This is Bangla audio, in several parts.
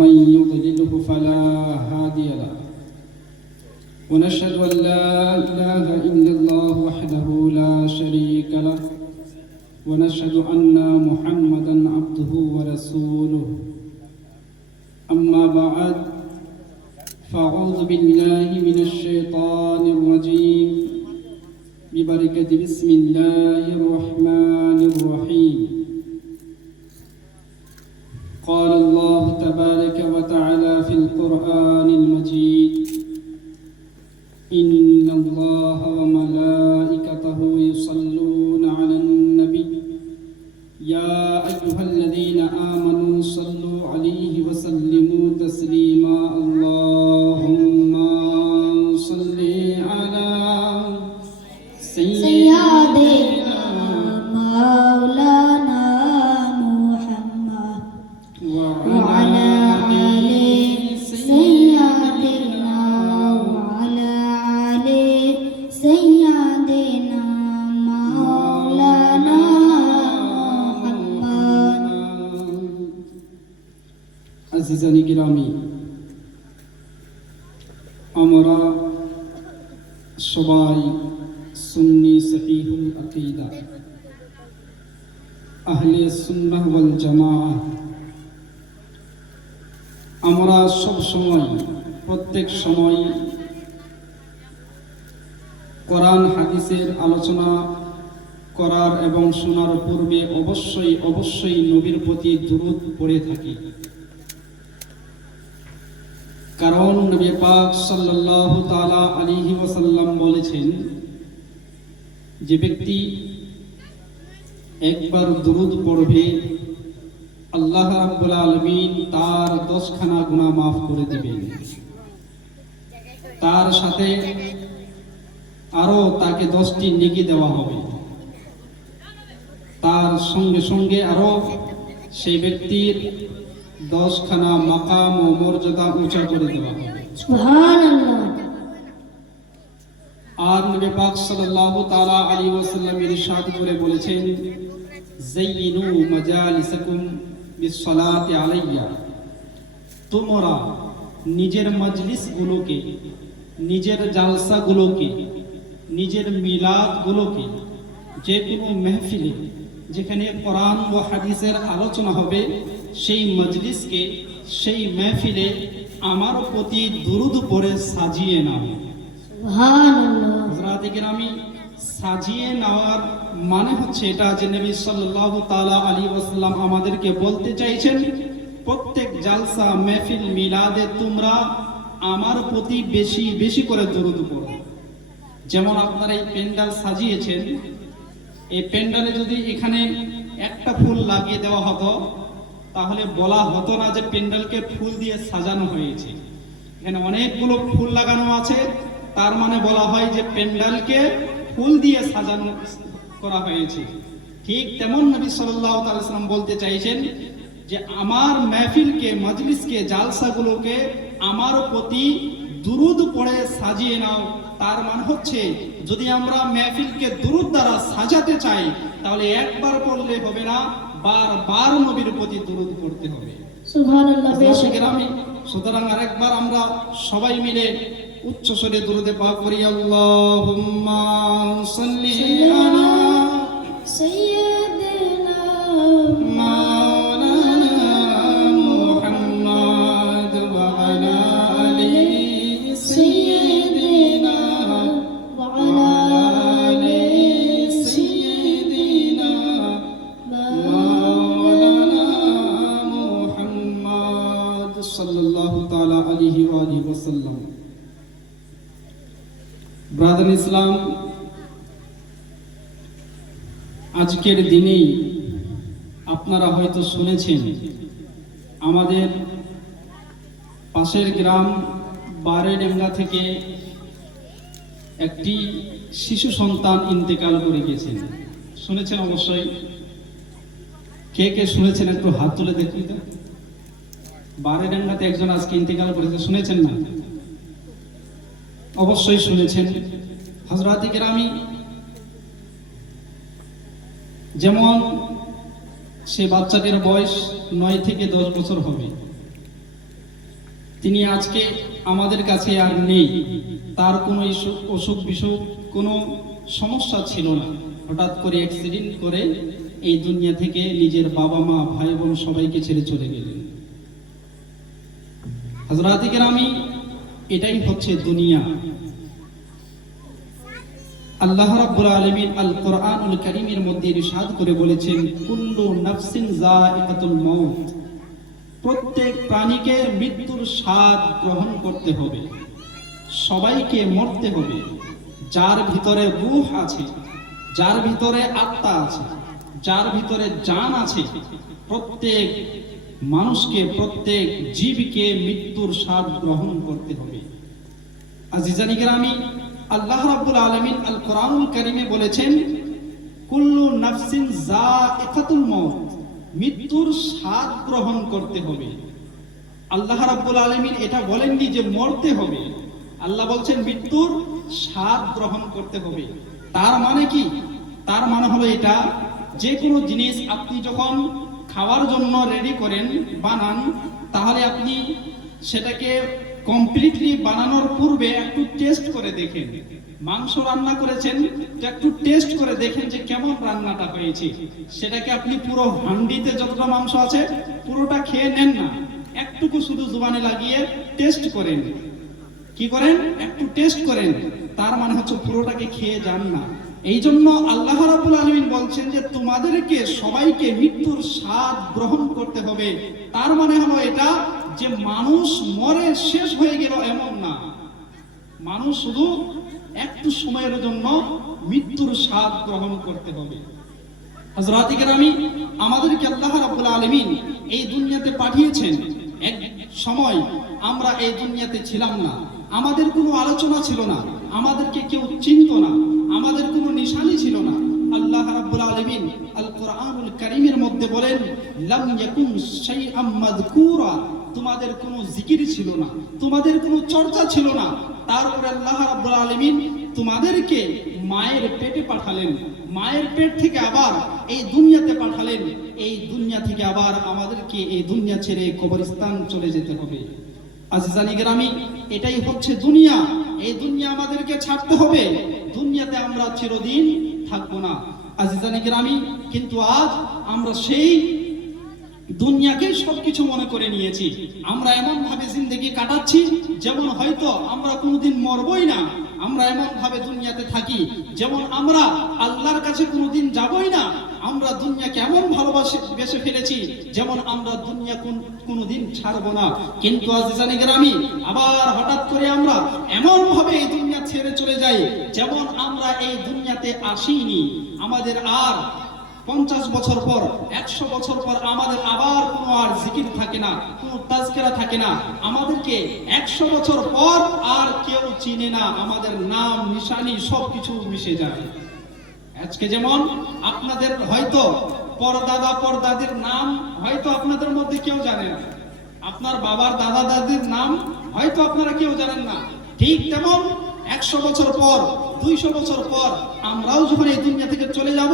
من يضلله فلا هادي له ونشهد أن لا إله إلا الله وحده لا شريك له ونشهد أن محمدا عبده ورسوله أما بعد فأعوذ بالله من الشيطان الرجيم ببركة بسم الله الرحمن الرحيم قال الله تبارك وتعالى في القرآن المجيد إن الله وملائكته يصلون على النبي يا أيها الذين آمنوا صلوا عليه وسلموا تسليما اللهم صل على سيدنا مولانا محمد وعلى آل سيدنا وعلى آل سيدنا مولانا محمد عزيزاني گرامی আমরা সবাই সুন্নি সহিহুল আকীদা আহলে সুন্নাহ ওয়াল জামাআহ আমরা সব সময় প্রত্যেক সময় কোরআন হাদিসের আলোচনা করার এবং শোনার পূর্বে অবশ্যই নবীর প্রতি দুরূদ পড়ে থাকি কারণ নবী পাক সাল্লাল্লাহু তাআলা আলাইহি ওয়াসাল্লাম বলেছেন যে ব্যক্তি একবার দুরূদ পড়বে আল্লাহ রাব্বুল আলামিন তার 10খানা গুনাহ maaf করে দিবেন তার সাথে আরো তাকে 10টি নেকি দেওয়া হবে তার সঙ্গে সঙ্গে আরো সেই ব্যক্তির 10খানা মাকাম ও মর্যাদা উঁচা করে দেওয়া হবে সুবহানাল্লাহ আর নবী পাক সাল্লাল্লাহু তাআলা আলাইহি ওয়াসাল্লাম ইরশাদ করে বলেছেন যায়িনু মাজালিসাকুম বিসসালাতি আলাইয়া তোমরা নিজের মজলিসগুলোকে নিজের জালসাগুলোকে নিজের মিলাদগুলোকে যে কোনো মাহফিলে যেখানে কোরআন ও হাদিসের আলোচনা হবে সেই মজলিসকে সেই মাহফিলে আমার প্রতি দুরূদ পড়ে সাজিয়ে নাও সুবহানাল্লাহ হযরত কিরামি সাজিয়ে নেওয়ার মানে হচ্ছে এটা যে নবী সাল্লাল্লাহু তাআলা আলাইহি ওয়াসাল্লাম আমাদেরকে বলতে চাইছেন প্রত্যেক জালসা মাহফিল মিলাদে তোমরা আমার প্রতি বেশি বেশি করে দুরূদ পড়ো যেমন আপনারা এই প্যান্ডেল সাজিয়েছেন এই প্যান্ডেলে যদি এখানে একটা ফুল লাগিয়ে দেওয়া হতো তাহলে বলা হতো না যে প্যান্ডেলকে ফুল দিয়ে সাজানো হয়েছে এখানে অনেকগুলো ফুল লাগানো আছে তার মানে বলা হয় যে প্যান্ডেলকে ফুল দিয়ে সাজানো করা হয়েছে ঠিক তেমন নবী সাল্লাল্লাহু তাআলা সাল্লাম বলতে চাইছেন যে আমার মাহফিলকে মজলিসকে জালসাগুলোকে আমার প্রতি দুরূদ পড়ে সাজিয়ে নাও তার মানে হচ্ছে যদি আমরা মাহফিলকে দুরূদ দ্বারা সাজাতে চাই তাহলে একবার পড়লে হবে না বারবার নবীর প্রতি দুরূদ পড়তে হবে সুবহানাল্লাহ সুতরাং আরেকবার আমরা সবাই মিলে উচ্চ স্বরে দুরূদে পাক করি আল্লাহুম্মা সাল্লি আলা সাইয়্যিদিনা মাওলানা মুহাম্মদ ওয়া আলা আলি সাইয়্যিদিনা ওয়া আলা আলি সাইয়্যিদিনা মাওলানা মুহাম্মদ সাল্লাল্লাহু তাআলা আলাইহি ওয়া আলিহি ওয়াসাল্লাম ব্রাদার ইসলাম আজকের দিনেই আপনারা হয়তো শুনেছেন আমাদের পাশের গ্রাম বারেডেঙ্গা থেকে একটি শিশু সন্তান ইন্তেকাল করে গিয়েছেন শুনেছেন অবশ্যই কে কে শুনেছেন একটু হাত তুলে দেখুন তো বারেডেঙ্গাতে একজন আজকে ইন্তেকাল করেছে শুনেছেন না অবশ্যই শুনেছেন হযরত কিরামি যেমন সে বাচ্চাটির বয়স 9 থেকে 10 বছর হবে তিনি আজকে আমাদের কাছে আর নেই। তার কোনো অসুখ বিসুখ কোনো সমস্যা ছিল না, হঠাৎ করে অ্যাক্সিডেন্ট করে এই দুনিয়া থেকে নিজের বাবা মা ভাই বোন সবাইকে ছেড়ে চলে গেলেন। হযরত কেরামি, এটাই হচ্ছে দুনিয়া। আল্লাহ রাব্বুল আলামিন আল কোরআনুল কারীমের মধ্যে ইরশাদ করে বলেছেন, কুল্লু নাফসিন যায়িকাতুল মাউত, প্রত্যেক প্রাণীকে মৃত্যুর স্বাদ গ্রহণ করতে হবে, সবাইকে মরতে হবে। যার ভিতরে রূহ আছে, যার ভিতরে আত্মা আছে, যার ভিতরে জান আছে, প্রত্যেক মানুষকে, প্রত্যেক জীবকে মৃত্যুর স্বাদ গ্রহণ করতে হবে। আজিজানি কেরামি, আল্লাহ রাব্বুল আলামিন আল কোরআনুল কারীমে বলেছেন, কুল্লু নাফসিন যায়িকাতুল মাউত, মৃত্যুর স্বাদ গ্রহণ করতে হবে। আল্লাহ রাব্বুল আলামিন এটা বলেননি যে মরতে হবে, আল্লাহ বলছেন মৃত্যুর স্বাদ গ্রহণ করতে হবে। তার মানে কি? তার মানে হলো এটা, যে কোনো জিনিস আপনি যখন খাওয়ার জন্য রেডি করেন, বানান, তাহলে আপনি সেটাকে কমপ্লিটলি বানানোর পূর্বে একটু টেস্ট করে দেখেন। মাংস রান্না করেছেন, তো একটু টেস্ট করে দেখেন যে কেমন রান্নাটা হয়েছে। সেটাকে আপনি পুরো হান্ডিতে যতটা মাংস আছে পুরোটা খেয়ে নেন না, একটুকু শুধু জুবানে লাগিয়ে টেস্ট করেন। কি করেন? একটু টেস্ট করেন। তার মানে হচ্ছে পুরোটাকে খেয়ে যান না। এই জন্য আল্লাহ রাব্বুল আলামিন বলছেন যে তোমাদেরকে সবাইকে মৃত্যুর স্বাদ গ্রহণ করতে হবে। তার মানে হলো এটা যে মানুষ মরে শেষ হয়ে গেল এমন না, মানুষ শুধু একটু সময়ের জন্য মৃত্যুর স্বাদ গ্রহণ করতে হবে। হযরত কেরামি, আমাদেরকে আল্লাহ রাব্বুল আলামিন এই দুনিয়াতে পাঠিয়েছেন। এক সময় আমরা এই দুনিয়াতে ছিলাম না, আমাদের কোনো আলোচনা ছিল না, আমাদেরকে কেউ চিনত না, আমাদের কোনো নিশানি ছিল না। আল্লাহ রাব্বুল আলামিন আল কোরআনুল কারীমের মধ্যে বলেন, লাম ইয়াকুন শাইআম মাযকুরা, তোমাদের কোনো জিকির ছিল না, তোমাদের কোনো চর্চা ছিল না। তারপরে আল্লাহ রাব্বুল আলামিন তোমাদেরকে মায়ের পেটে পাঠালেন, মায়ের পেট থেকে আবার এই দুনিয়াতে পাঠালেন, এই দুনিয়া থেকে আবার আমাদেরকে এই দুনিয়া ছেড়ে কবরস্থান চলে যেতে হবে। আজিজানি গ্রামী, এটাই হচ্ছে দুনিয়া। এই দুনিয়া আমাদেরকে ছাড়তে হবে, দুনিয়াতে আমরা চিরদিন থাকবো না। আজিজানি গ্রামী, কিন্তু আজ আমরা সেই দুনিয়াকে সবকিছু মনে করে নিয়েছি। আমরা এমন ভাবে জিন্দেগি কাটাচ্ছি যেমন হয়তো আমরা কোনোদিন মরবই না। আমরা এমন ভাবে দুনিয়াতে থাকি যেমন আমরা আল্লাহর কাছে কোনোদিন যাবই না। আমরা দুনিয়াকে এমন বেসে ফেলেছি যেমন আমরা দুনিয়া কোনোদিন ছাড়বো না। কিন্তু আজিজানি গ্রামী, আবার হঠাৎ করে আমরা এমন ভাবে এই দুনিয়া ছেড়ে চলে যাই যেমন আমরা এই দুনিয়াতে আসিনি। আমাদের আর 50 বছর পর, 100 বছর পর আমাদের আবার কোনো আর জিকির থাকে না, কোনো তাজকিরা থাকে না। আমাদেরকে 100 বছর পর আর কেউ চিনে না, আমাদের নাম নিশানি সবকিছু মিশে যায়। আজকে যেমন আপনাদের হয়তো পরদাদা পরদাদির নাম হয়তো আপনাদের মধ্যে কেউ জানে না, আপনার বাবার দাদা দাদির নাম হয়তো আপনারা কেউ জানেন না। ঠিক তেমন 100 বছর পর, 200 বছর পর আমরাও যখন এই দুনিয়া থেকে চলে যাব,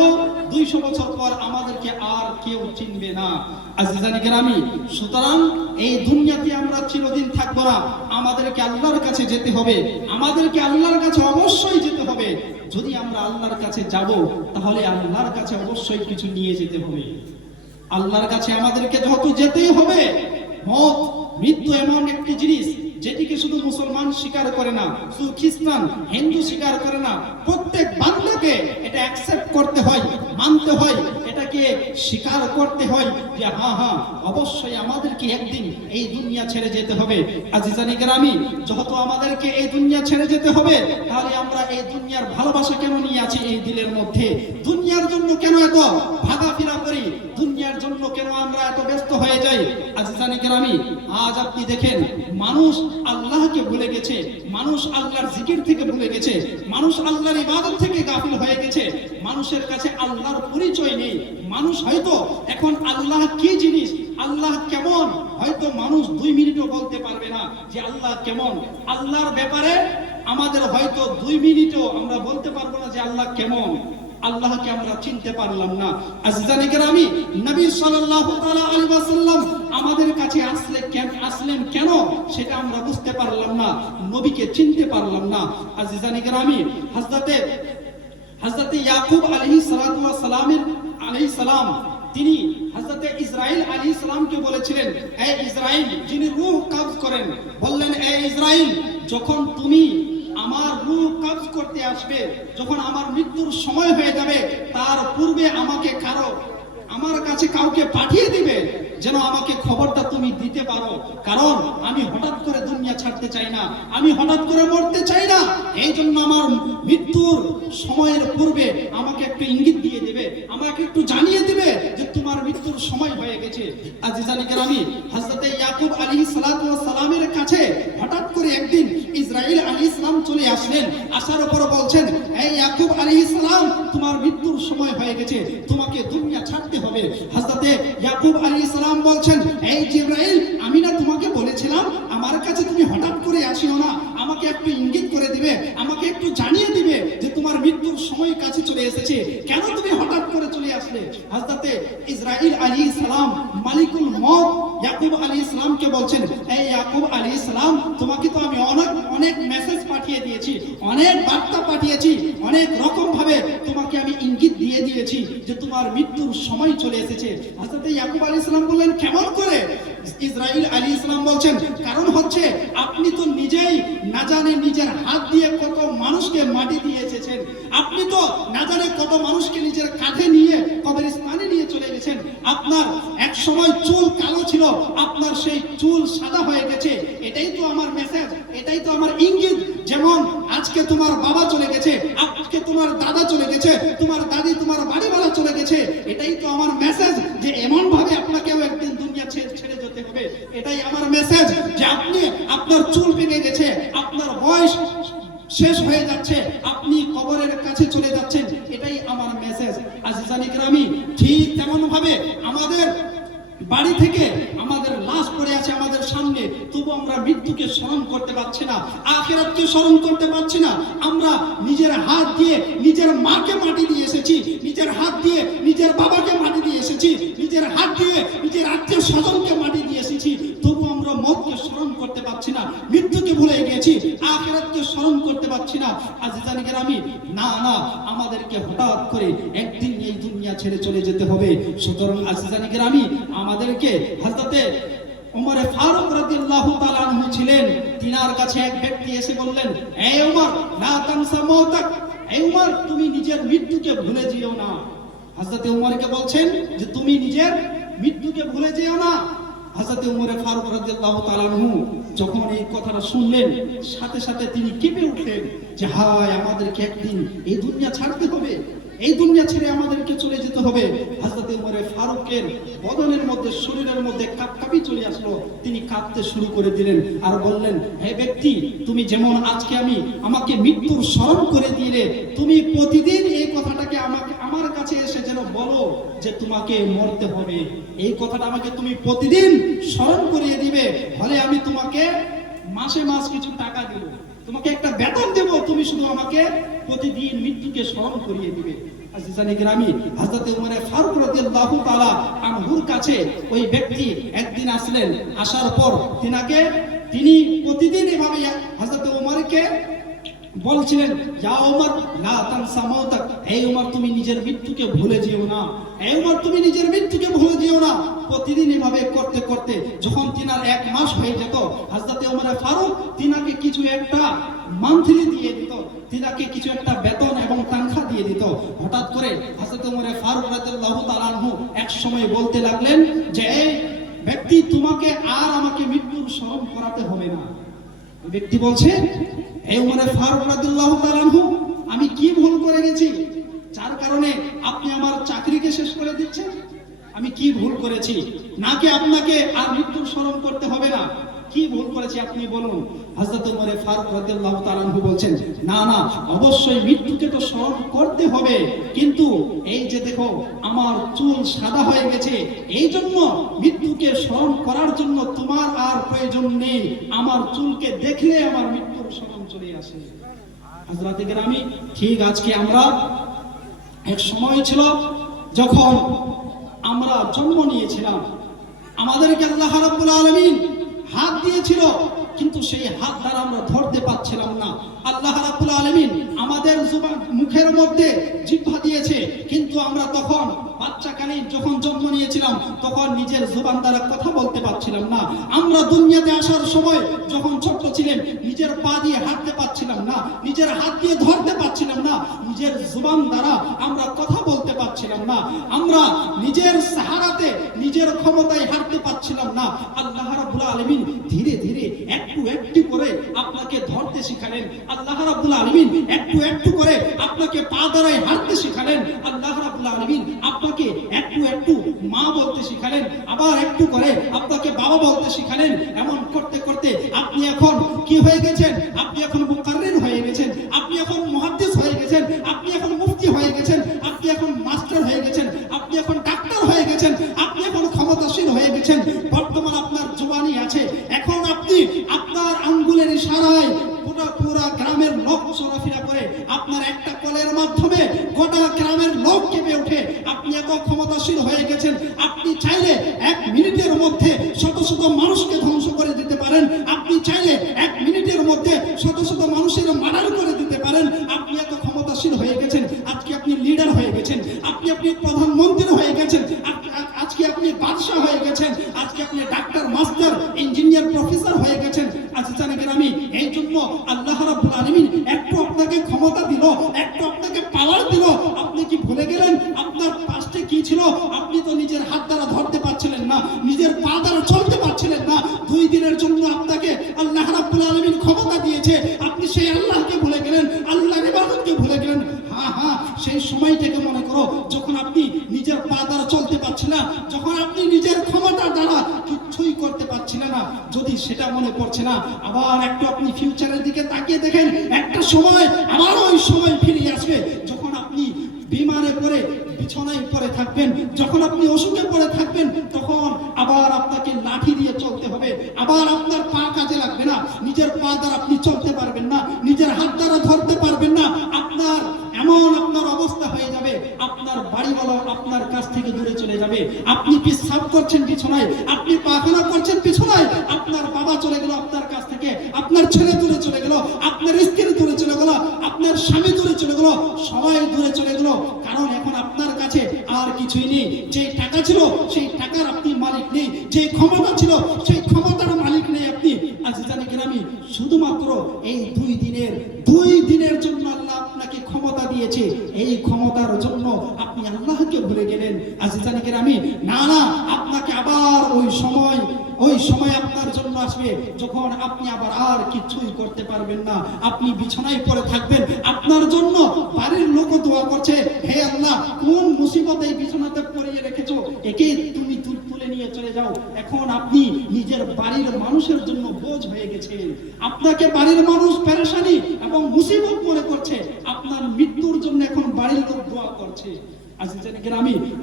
200 বছর পর আমাদেরকে আর কেউ চিনবে না। আজিজানি কেরামি, সুতরাং এই দুনিয়াতে আমরা চিরদিন থাকবো না, আমাদেরকে আল্লাহর কাছে যেতে হবে, আমাদেরকে আল্লাহর কাছে অবশ্যই যেতে হবে। যদি আমরা আল্লাহর কাছে যাব তাহলে আল্লাহর কাছে অবশ্যই কিছু নিয়ে যেতে হবে। আল্লাহর কাছে আমাদেরকে যত যেতেই হবে। মত, মৃত্যু এমন একটি জিনিস যেটিকে শুধু মুসলমান স্বীকার করে না, শুধু খ্রিস্টান হিন্দু স্বীকার করে না, প্রত্যেক বান্দাকে এটা অ্যাকসেপ্ট করতে হয়, মানতে হয়, এটাকে স্বীকার করতে হয় যে হ্যাঁ হ্যাঁ অবশ্যই আমাদেরকে একদিন এই দুনিয়া ছেড়ে যেতে হবে। আজিজানি গ্রামী, যত আমাদেরকে এই দুনিয়া ছেড়ে যেতে হবে, তাহলে আমরা এই দুনিয়ার ভালোবাসা কেন নিয়ে আছি এই দিলের মধ্যে? দুনিয়ার জন্য কেন এত ভাগাফেরা করি? দুনিয়ার জন্য কেন আমরা এত ব্যস্ত হয়ে যাই? আজিজানি গ্রামী, আজ আপনি দেখেন মানুষ আল্লাহকে ভুলে গেছে, মানুষ আল্লাহর জিকির থেকে ভুলে গেছে, মানুষ আল্লাহর ইবাদত থেকে গাফিল হয়ে গেছে, মানুষের কাছে আল্লাহর পরিচয় নেই। মানুষ হয়তো এখন আল্লাহ কি জিনিস, আল্লাহ কেমন, হয়তো মানুষ 2 মিনিটও বলতে পারবে না যে আল্লাহ কেমন। আল্লাহর ব্যাপারে আমাদের হয়তো 2 মিনিটও আমরা বলতে পারবো না যে আল্লাহ কেমন। আল্লাহকে আমরা চিনতে পারলাম না। আজিজানি কেরামি, নবী সাল্লাল্লাহু তাআলা আলাইহি ওয়াসাল্লাম আমাদের কাছে আসলে আসলেন কেন সেটা আমরা বুঝতে পারলাম না, নবীকে চিনতে পারলাম না। আজিজানি কেরামি, হযরতে ইয়াকুব আলাইহিস সালাম তিনি হযরতে ইসরাইল আলাইহিস সালামকে বলেছিলেন, এই ইসরাইল, যিনি রূহ কবজ করেন, বললেন, এই ইসরাইল, যখন তুমি আমার রূহ কবজ করতে আসবে, যখন আমার মৃত্যুর সময় হয়ে যাবে, তার পূর্বে আমার কাছে কাউকে পাঠিয়ে দিবে, যেন আমাকে খবরটা তুমি দিতে পারো, কারণ আমি হঠাৎ করে দুনিয়া ছাড়তে চাই না, আমি হঠাৎ করে মরতে চাই না। এই জন্য আমার মৃত্যুর সময়ের পূর্বে আমাকে একটু ইঙ্গিত দিয়ে দিবে, আমাকে একটু জানিয়ে দিবে যে তোমার মৃত্যুর সময় হয়ে গেছে। আজিজানি কেরামি, হযরতে ইয়াকুব আলাইহিস সালামের কাছে হঠাৎ করে একদিন ইসরাইল আলাইহিস সালাম চলে আসলেন। আসার পর বলছেন, এই ইয়াকুব আলাইহিস সালাম, তোমার মৃত্যুর সময় হয়ে গেছে, তোমাকে দুনিয়া ছাড়তে হবে। হযরতে ইয়াকুব আলাইহিস সালাম বলছেন, এই জিবরাইল, আমি না তোমাকে বলেছিলাম আমার কাছে তুমি হঠাৎ করে আসিও না, আমাকে একটু ইঙ্গিত করে দিবে, আমাকে একটু জানিয়ে দিবে যে তোমার মৃত্যুর সময় কাছে চলে এসেছে, কেন তুমি হঠাৎ করে চলে আসলে? হযরতে ইসরাইল আলাইহিস সালাম মালিকুল মউত ইয়াকুব আলাইহিস সালামকে বলছেন, এই ইয়াকুব আলাইহিস সালাম, তোমাকে তো আমি অনেক মেসেজ পাঠিয়ে দিয়েছি, অনেক বার্তা পাঠিয়েছি, অনেক রকম ভাবে তোমাকে আমি ইঙ্গিত দিয়ে দিয়েছি যে তোমার মৃত্যুর সময় চলে এসেছে। হযরতে ইয়াকুব আলাইহিস সালাম বললেন, কেমন করে? ইসরাইল আলাইহিস সালাম বলছেন, কারণ হচ্ছে আপনি তো নিজেই না জানে নিজের হাত দিয়ে কত মানুষকে মাটি দিয়ে এসেছেন, আপনি তো না জানে কত মানুষকে নিজের কাঁধে নিয়ে কবরস্থানে নিয়ে চলে গেছেন। আপনার এক সময় চুল কালো ছিল, আপনার সেই চুল সাদা হয়ে গেছে। এটাই তো আমার মেসেজ, এটাই তো আমার ইঙ্গিত। যেমন আজকে তোমার বাবা চলে গেছে, আজকে তোমার দাদা চলে গেছে, তোমার দাদি, তোমার বাড়িওয়ালা চলে গেছে, এটাই তো আমার মেসেজ যে এমন ভাবে আপনাকেও একদিন দুনিয়া ছেড়ে যেতে হবে। এটাই আমার মেসেজ যে আপনার চুল পেকে গেছে, আপনার বয়স শেষ হয়ে যাচ্ছে, আপনি কবরের কাছে চলে যাচ্ছেন, এটাই আমার মেসেজ। আজিজানি কেরামি, ঠিক তেমন ভাবে আমাদের বাড়ি থেকে আমাদের লাশ পড়ে আছে আমাদের সামনে, তবু আমরা মৃত্যুকে স্মরণ করতে পারছি না, আখিরাতকে স্মরণ করতে পারছি না। আমরা নিজের হাত দিয়ে নিজের মাকে মাটি দিয়ে এসেছি, নিজের হাত দিয়ে নিজের বাবাকে মাটি দিয়ে এসেছি, নিজের হাত দিয়ে নিজের আত্মীয় স্বজনকে মাটি দিয়ে এসেছি, তবু আমরা মওতকে স্মরণ করতে পারছি না, মৃত্যুকে ভুলে গেছি, আখিরাতকে স্মরণ করতে পারছি না। আজিজানি কেরামি, না, আমাদেরকে হঠাৎ করে একদিন এই দুনিয়া ছেড়ে চলে যেতে হবে। সুতরাং আজিজানি কেরামি, আমাদেরকে হযরতে ওমর ফারুক রাদিয়াল্লাহু তাআলা আনহু ছিলেন, তিনার কাছে এক ব্যক্তি এসে বললেন, এই ওমর, লা তানসা মাউতাক, এই ওমর, তুমি নিজের মৃত্যুকে ভুলে যেও না। হযরতে ওমরকে বলছেন যে তুমি নিজের মৃত্যুকে ভুলে যেও না। হযরতে ওমর ফারুক রাদিয়াল্লাহু তাআলা আনহু যখন এই কথাটা শুনলেন, সাথে সাথে তিনি কেঁপে উঠলেন যে হায়, আমাদেরকে একদিন এই দুনিয়া ছাড়তে হবে, এই দুনিয়া ছেড়ে আমাদেরকে চলে যেতে হবে। হযরতে ওমর ফারুকের বদনের মধ্যে, শরীরের মধ্যে কাঁপকাঁপি চলে আসলো, তিনি কাঁপতে শুরু করে দিলেন আর বললেন, হে ব্যক্তি, তুমি যেমন আজকে আমাকে মৃত্যুর স্মরণ করে দিলে, তুমি প্রতিদিন এই কথাটাকে আমার কাছে এসে যেন বলো যে তোমাকে মরতে হবে, এই কথাটা আমাকে তুমি প্রতিদিন স্মরণ করিয়ে দিবে, হলে আমি তোমাকে মাসে মাস কিছু টাকা দেব, তোমাকে একটা বেতন দেব, তুমি শুধু আমাকে প্রতিদিন মৃত্যুকে স্মরণ করিয়ে দিবে। আজিজানি কেরামি, হযরতে ওমর ফারুক রাদিয়াল্লাহু তাআলা আনহুর কাছে ওই ব্যক্তি একদিন আসলেন। আসার পর তিনি প্রতিদিন এভাবে হযরতে ওমরকে বলছিলেন, ইয়া ওমর, লা তানসা মাউতাক, এই ওমর, তুমি নিজের মৃত্যুকে ভুলে যেও না, এই ওমর, তুমি নিজের মৃত্যুকে ভুলে যেও না। প্রতিদিন এভাবে করতে করতে যখন তিনার 1 মাস হয়ে যেত, হযরতে ওমর ফারুক তিনাকে কিছু একটা মান্থলি দিয়ে দিত, তিনাকে কিছু একটা বেতন এবং তানখা দিয়ে দিত। হঠাৎ করে হযরতে ওমর ফারুক রাদিয়াল্লাহু তাআলা আনহু এক সময় বলতে লাগলেন যে, এই ব্যক্তি, তোমাকে আর আমাকে মৃত্যুর স্মরণ করাতে হবে না। ব্যক্তি বলছে, হে ওমর ফারুক রাদিয়াল্লাহু তাআলা আনহু, আমি কি ভুল করে গেছি যার কারণে আপনি আমার চাকরিকে শেষ করে দিচ্ছেন? আমি কি ভুল করেছি নাকি আপনাকে আর মৃত্যুর স্মরণ করতে হবে না? কি ভুল করেছি আপনি বলুন। হযরত ওমর ফারুক রাদিয়াল্লাহু তাআলা আনহু বলছেন, না, অবশ্যই মৃত্যুকে তো স্মরণ করতে হবে, কিন্তু এই যে দেখো আমার চুল সাদা হয়ে গেছে, এই জন্য মৃত্যুকে স্মরণ করার জন্য তোমার আর প্রয়োজন নেই, আমার চুলকে দেখলে আমার মৃত্যুর স্মরণ চলে আসে। হযরতে কেরামি, ঠিক আজকে আমরা এক সময় ছিল যখন আমরা জন্ম নিয়েছিলাম, আমাদেরকে আল্লাহ রাব্বুল আলামিন হাত দিয়েছিল, কিন্তু সেই হাত দ্বারা আমরা ধরতে পারছিলাম না। আল্লাহ রাব্বুল আলামিন আমাদের জবান মুখের মধ্যে জিহ্বা দিয়েছে, কিন্তু আমরা তখন বাচ্চাকালীন যখন জন্ম নিয়েছিলাম তখন নিজের জবান দ্বারা কথা বলতে পারছিলাম না। আমরা দুনিয়াতে আসার সময় যখন ছোট্ট ছিলেন নিজের পা দিয়ে হাঁটতে পারছিলাম না, নিজের হাত দিয়ে ধরতে পারছিলাম না, নিজের জবান দ্বারা আমরা কথা বলতে পারছিলাম না, আমরা নিজের সাহারাতে নিজের ক্ষমতায় হাঁটতে পারছিলাম না। আল্লাহ রাব্বুল আলামিন ধীরে ধীরে একটু একটু করে আপনাকে ধরতে শিখালেন। আল্লাহ রাব্বুল আলামিন একটু একটু করে আপনাকে পা দ্বারাই হাঁটতে শিখালেন। আল্লাহ রাব্বুল আলামিন আপনাকে একটু একটু মা বলতে শিখালেন, আবার একটু করে আপনাকে বাবা বলতে শিখালেন। এমন করতে করতে আপনি এখন কি হয়ে গেছেন? আপনি এখন মুকাররির হয়ে গেছেন, আপনি এখন মুহাদ্দিস হয়ে গেছেন, আপনি এখন মুফতি হয়ে গেছেন, আপনি এখন মাস্টার হয়ে গেছেন, আপনি এখন ডাক্তার হয়ে গেছেন, আপনি এখন ক্ষমতাশীল হয়ে গেছেন। বর্তমান আপনার জওয়ানি আছে, এখন আপনি আপনার আঙ্গুলের ইশারায় পুরা গ্রামের লোক চলাফেরা করে, আপনার একটা কলের মাধ্যমে গোটা গ্রামের লোক কেঁপে ওঠে। আপনি এত ক্ষমতাশীল হয়ে গেছেন, আপনি চাইলে 1 মিনিটের মধ্যে শত শত মানুষকে ধ্বংস করে দিতে পারেন, আপনি চাইলে 1 মিনিটের মধ্যে শত শত মানুষের মার্ডার করে দিতে পারেন। আপনি এত ক্ষমতাশীল হয়ে গেছেন, আজকে আপনি লিডার হয়ে গেছেন, আপনি প্রধানমন্ত্রী হয়ে গেছেন, আজকে আপনি বাদশা হয়ে গেছেন, আজকে আপনি ডাক্তার, মাস্টার, ইঞ্জিনিয়ার, প্রফেসর হয়ে গেছেন। আচ্ছা জানেন আমি এই জন্য আল্লাহ রাব্বুল আলামিন একটু আপনাকে ক্ষমতা দিল, একটু আপনাকে পাওয়ার দিল। আপনি কি ভুলে গেলেন আপনার পাশে কি ছিল? আপনি তো নিজের হাত দ্বারা ধরতে পারছিলেন না, নিজের পা দ্বারা চলতে পারছিলেন না। 2 দিনের জন্য আপনাকে আল্লাহ রাব্বুল আলামিন ক্ষমতা দিয়েছে, আপনি সেই আল্লাহকে ভুলে গেলেন, আল্লাহর ইবাদতকে ভুলে গেলেন। হ্যাঁ, সেই সময়টাকে মনে করো যখন আপনি নিজের পা দ্বারা চলতে পারছিলেন না, যখন আপনি নিজের ক্ষমতা দ্বারা কিছুই করতে পারছিলেন না। যদি সেটা মনে পড়ছে না, আবার একটু আপনি ফিউচারের দিকে তাকিয়ে দেখেন, একটা সময় আবার ওই সময় ফিরে আসবে যখন আপনি বিমানে করে বিছানায় পড়ে থাকবেন, যখন আপনি অসুখে পড়ে থাকবেন, তখন আবার আপনাকে লাঠি দিয়ে চলতে হবে, আবার আপনার পা কাজে লাগবে না, নিজের পা দ্বারা আপনি চলতে পারবেন না, নিজের হাত দ্বারা ধরতে পারবেন না। আপনার অবস্থা হয়ে যাবে, আপনার বাড়িওয়ালা আপনার কাছ থেকে দূরে চলে যাবে। আপনি পেশাব করছেন বিছানায়, আপনি পায়খানা করছেন বিছানায়, আপনার বাবা চলে গেল আপনার কাছ থেকে, আপনার ছেলে দূরে চলে গেল, আপনার স্ত্রী দূরে চলে গেল, আপনার স্বামী দূরে চলে গেল, সবাই দূরে চলে গেল। কারণ এখন আপনার কাছে আর কিছুই নেই। যে টাকা ছিল সেই টাকার আপনি মালিক নেই, যে ক্ষমতা ছিল সেই ক্ষমতার মালিক নেই আপনি। আজ জানি গ্রামী শুধুমাত্র এই 2 দিনের জন্য আল্লাহ আপনাকে ক্ষমতা দিয়েছে, এই ক্ষমতার জন্য আপনি আল্লাহকে ভুলে গেলেন। আজ জানি গ্রামী না, আপনাকে আবার ওই সময় আপনার জন্য আসবে যখন আপনি আবার আর কিছুই করতে পারবেন না, আপনি বিছানায় পড়ে থাকবেন। আপনার জন্য বাড়ির লোকও দোয়া করছে, হে আল্লাহ কোন মুসিবতে এই বিছানাতে পড়িয়ে রেখেছো, একে তুমি তুলে নিয়ে চলে যাও। এখন আপনি নিজের বাড়ির মানুষের জন্য বোঝ হয়ে গেছেন, আপনাকে বাড়ির মানুষ পেরেশানি এবং মুসিবত মনে করছে, আপনার মৃত্যুর জন্য এখন বাড়ির লোক দোয়া করছে।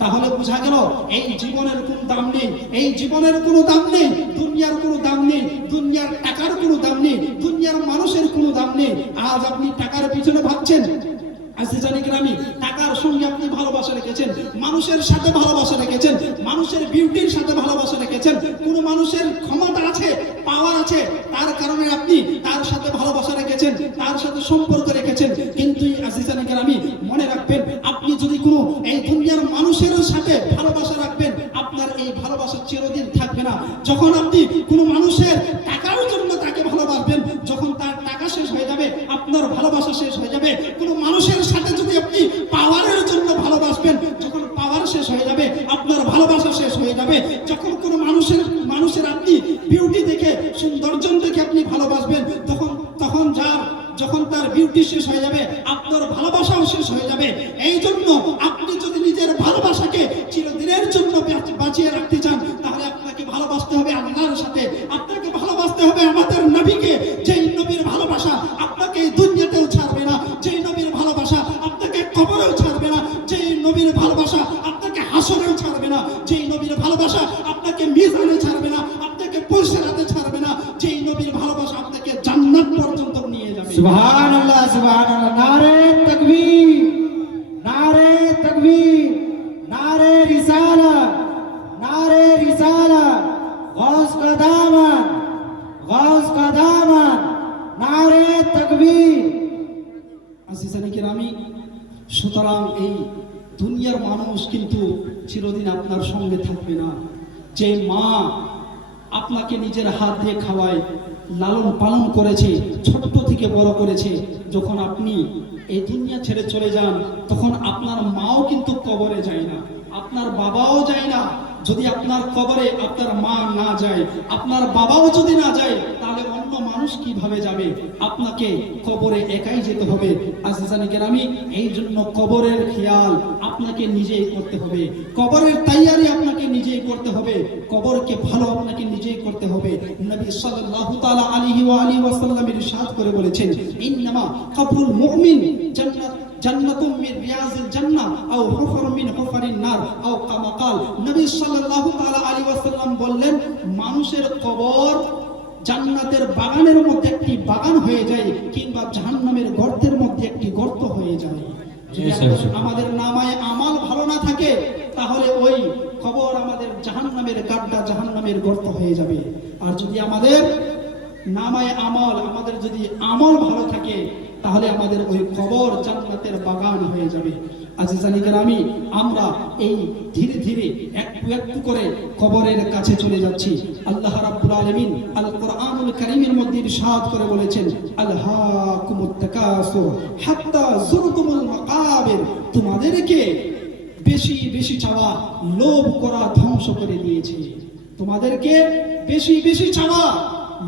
তাহলে বোঝা গেল এই জীবনের কোনো দাম নেই, এই জীবনের কোনো দাম নেই, দুনিয়ার কোনো দাম নেই, দুনিয়ার টাকার কোনো দাম নেই, দুনিয়ার মানুষের কোনো দাম নেই। আজ আপনি টাকার পিছনে ভাবছেন, টাকার সঙ্গে আপনি ভালোবাসা রেখেছেন, মানুষের সাথে ভালোবাসা রেখেছেন, মানুষের বিউটির সাথে ভালোবাসা রেখেছেন, কোন মানুষের ক্ষমতা আছে, পাওয়ার আছে, তার কারণে আপনি তার সাথে ভালোবাসা রেখেছেন, তার সাথে সম্পর্ক রেখেছেন। কিন্তু মনে রাখবেন, আপনি যদি কোনো এই দুনিয়ার মানুষের সাথে ভালোবাসা রাখবেন, আপনার এই ভালোবাসা চিরদিন থাকবে না। যখন আপনি কোনো মানুষের টাকার জন্য তাকে ভালোবাসবেন, যখন তার টাকা শেষ হয়ে যাবে আপনার ভালোবাসা শেষ হয়ে যাবে। কোনো মানুষের সাথে যদি আপনি পাওয়ারের জন্য ভালোবাসবেন, যখন পাওয়ার শেষ হয়ে যাবে আপনার ভালোবাসা শেষ হয়ে যাবে। যখন কোনো মানুষের আপনি বিউটি দেখে, সৌন্দর্য দেখে আপনি ভালোবাসবেন, যখন তার বিউটি শেষ হয়ে যাবে আপনার ভালোবাসাও শেষ হয়ে যাবে। এই জন্য আপনি যদি নিজের ভালোবাসাকে চিরদিনের জন্য বাঁচিয়ে রাখতে চান, তাহলে আপনাকে ভালোবাসতে হবে আল্লাহর সাথে, আপনাকে ভালোবাসতে হবে আমাদের নবীকে। যেই নবীর ভালোবাসা আপনাকে এই দুনিয়াতেও ছাড়বে না, যেই নবীর ভালোবাসা আপনাকে কবরেও ছাড়বে না, যেই নবীর ভালোবাসা আপনাকে হাসরেও ছাড়বে না, যেই নবীর ভালোবাসা আপনাকে মিজানে ছাড়বে না, আপনাকে পুরস্কারে ছাড়বে না, যেই নবীর ভালোবাসা আপনাকে জান্নাত পর্যন্ত নিয়ে যাবে। সুবহানাল্লাহ, সুবহানাল্লাহ। নারে তাকবীর, নারে তাকবীর, নারে রিসালাত, নারে রিসালাত। গৌস কা দামন সুতরাং এই দুনিয়ার মানুষ কিন্তু চিরদিন আপনার সঙ্গে থাকবে না। যে মা আপনাকে নিজের হাত দিয়ে খাওয়ায়, লালন পালন করেছে, ছোট্ট থেকে বড় করেছে, যখন আপনি এই দুনিয়া ছেড়ে চলে যান তখন আপনার মাও কিন্তু কবরে যায় না, আপনার বাবাও যায় না। যদি আপনার কবরে আপনার মা না যায়, আপনার বাবাও যদি না যায়, তাহলে অন্য মানুষ কিভাবে যাবে? আপনাকে কবরে একাই যেতে হবে। আজিজানি কেরামি, এই জন্য কবরের খেয়াল আপনাকে নিজেই করতে হবে, কবরের তৈয়ারি আপনাকে নিজেই করতে হবে, কবরকে ভালো আপনাকে নিজেই করতে হবে। নবী সাল্লাল্লাহু তাআলা আলাইহি ওয়া আলিহি ওয়াসাল্লাম ইরশাদ করে বলেছেন, ইন্নামা কবরুল মুমিন জান্নাতুম মিন রিয়াজিল জান্নাহ আও হুফরুম মিন হুফারিন নার আও কামা কাল। নবী সাল্লাল্লাহু তাআলা আলাইহি ওয়াসাল্লাম বললেন, মানুষের কবর জান্নাতের বাগানের মধ্যে একটি বাগান হয়ে যায়, কিংবা জাহান্নামের গর্তের মধ্যে একটি গর্ত হয়ে যায়। যদি আমাদের নামায় আমাল ভালো না থাকে, তাহলে ওই কবর আমাদের জাহান্নামের গাড্ডা, জাহান্নামের গর্ত হয়ে যাবে। আর যদি আমাদের নামায় আমল, আমাদের যদি আমল ভালো থাকে, তাহলে আমাদের ওই কবর জান্নাতের বাগান হয়ে যাবে। আজিজানি কেরামি, আমরা এই ধীরে ধীরে একটু একটু করে কবরের কাছে চলে যাচ্ছি। আল্লাহ রাব্বুল আলামিন আল কোরআনুল কারীমের মধ্যে ইরশাদ করে বলেছেন, আলহাকুমুত তাকাসুর হাত্তা যুরতুমুল মাকাবির। তোমাদেরকে বেশি বেশি চাওয়া, লোভ করা ধ্বংস করে দিয়েছে। তোমাদেরকে বেশি বেশি চাওয়া,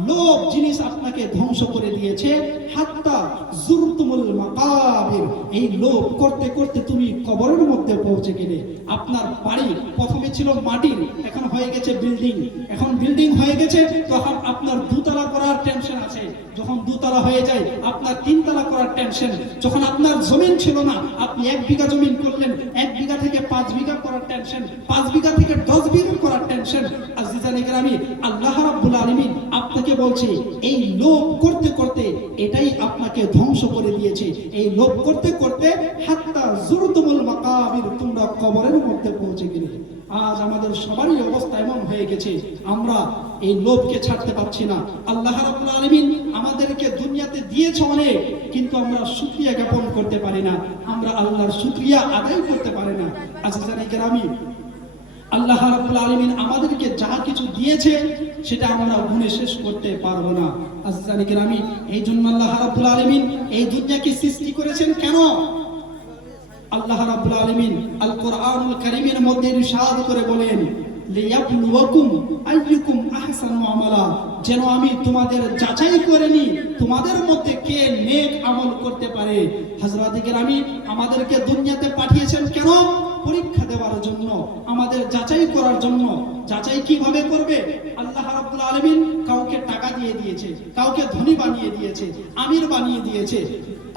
লোভ জিনিস আপনাকে ধ্বংস করে দিয়েছে। হাত্তা যুরতুমুল মাকাবির, এই লোভ করতে করতে তুমি কবরের মধ্যে পৌঁছে গেলে। আপনার বাড়ি প্রথমে ছিল মাটির, এখন হয়ে গেছে বিল্ডিং, এখন বিল্ডিং হয়ে গেছে, তখন আপনার দুতলা করার টেনশন আছে। যখন দুতলা হয়ে যায়, আপনার তিনতলা করার টেনশন। যখন আপনার জমিন ছিল না, আপনি 1 বিঘা জমিন করলেন, 1 বিঘা থেকে 5 বিঘা করার টেনশন, 5 বিঘা থেকে 10 বিঘা করার টেনশন। আজিজানি কেরামি, আল্লাহ রাব্বুল আলামিন আপনাকে বলছে, এই লোভ করতে করতে এটাই আপনাকে ধ্বংস করে দিয়েছে। এই লোভ করতে করতে হাত্তা যুরতুমুল মাকাবির, তোমরা কবরের মধ্যে পৌঁছে গেলে। আজ আমাদের সবারই অবস্থা এমন হয়ে গেছে, আমরা এই লোভকে ছাড়তে পারছি না। আল্লাহ রাব্বুল আলামিন আমাদেরকে দুনিয়াতে দিয়েছে অনেক, কিন্তু আমরা শুকরিয়া জ্ঞাপন করতে পারি না, আমরা আল্লাহর শুকরিয়া আদায় করতে পারি না। আজিজানি কেরামি, আল্লাহ রাব্বুল আলামিন আমাদেরকে যা কিছু দিয়েছে সেটা আমরা গুণে শেষ করতে পারবো না। আজিজানি কেরামি, এই জন্য আল্লাহ রাব্বুল আলামিন এই দুনিয়াকে সৃষ্টি করেছেন কেন? আল্লাহ রাব্বুল আলামিন আল কোরআনুল কারীমের মধ্যে ইরশাদ করে বলেন, লিয়াবলুয়াকুম আইয়ুকুম আহসানু আমালা, যেন আমি তোমাদের যাচাই করে নি তোমাদের মধ্যে কে নেক আমল করতে পারে। হযরতে কেরামি, আমাদেরকে দুনিয়াতে পাঠিয়েছেন কেন? পরীক্ষা দেওয়ার জন্য, আমাদের যাচাই করার জন্য। যাচাই কিভাবে করবে? আল্লাহ রাব্বুল আলামিন কাউকে টাকা দিয়ে দিয়েছে, কাউকে ধনী বানিয়ে দিয়েছে, আমির বানিয়ে দিয়েছে,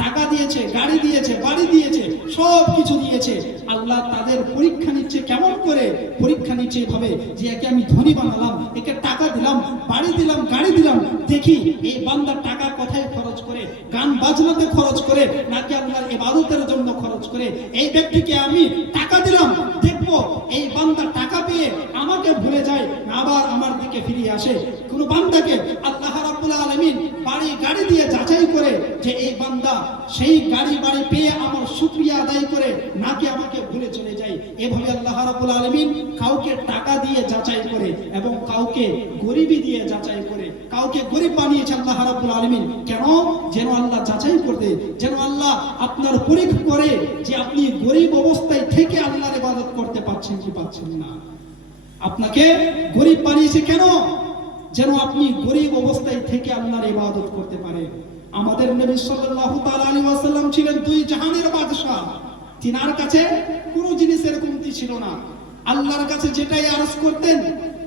টাকা দিয়েছে, গাড়ি দিয়েছে, বাড়ি দিয়েছে, সব কিছু দিয়েছে। আল্লাহ তাদের পরীক্ষা নিচ্ছে কেমন করে? পরীক্ষা নিচ্ছে এভাবে যে, একে আমি ধনী বানালাম, একে টাকা দিলাম, বাড়ি দিলাম, গাড়ি দিলাম, দেখি এই বান্দা টাকা কোথায় খরচ করে, গান বাজনাতে খরচ করে নাকি আল্লাহর ইবাদতের জন্য খরচ করে। এই ব্যক্তিকে আমি টাকা দিলাম, দেখবো এই বান্দা টাকা পেয়ে আমাকে ভুলে যায় না, আবার আমার দিকে ফিরে আসে। কোন বান্দাকে আল্লাহ রাব্বুল আলামিন বাড়ি গাড়ি দিয়ে যাচাই করে যে এই বান্দা সেই গাড়ি বাড়ি পেয়ে আমার শুকরিয়া আদায় করে নাকি আমাকে ভুলে চলে যায়। এভাবে আল্লাহ রাব্বুল আলামিন কাউকে টাকা দিয়ে যাচাই করে এবং কাউকে গরিবি দিয়ে যাচাই করে। কাউকে গরিব বানিয়েছে আল্লাহ রাব্বুল আলামিন কেন? যেন আল্লাহ যাচাই করতে, যেন আল্লাহ আপনার পরীক্ষা করে যে আপনি গরিব অবস্থায় থেকে আল্লাহর ইবাদত করতে পারছেন কি পারছেন না। আপনাকে গরিব বানিয়েছে কেন? যেন আপনি গরিব অবস্থায় থেকে আল্লাহর ইবাদত করতে পারেন। আমাদের নবী সাল্লাল্লাহু তাআলা আলাইহি ওয়াসাল্লাম ছিলেন 2 জাহানের বাদশা। তিনার কাছে কোনো জিনিসের কমতি ছিল না। আল্লাহর কাছে যেটাই আরজ করতেন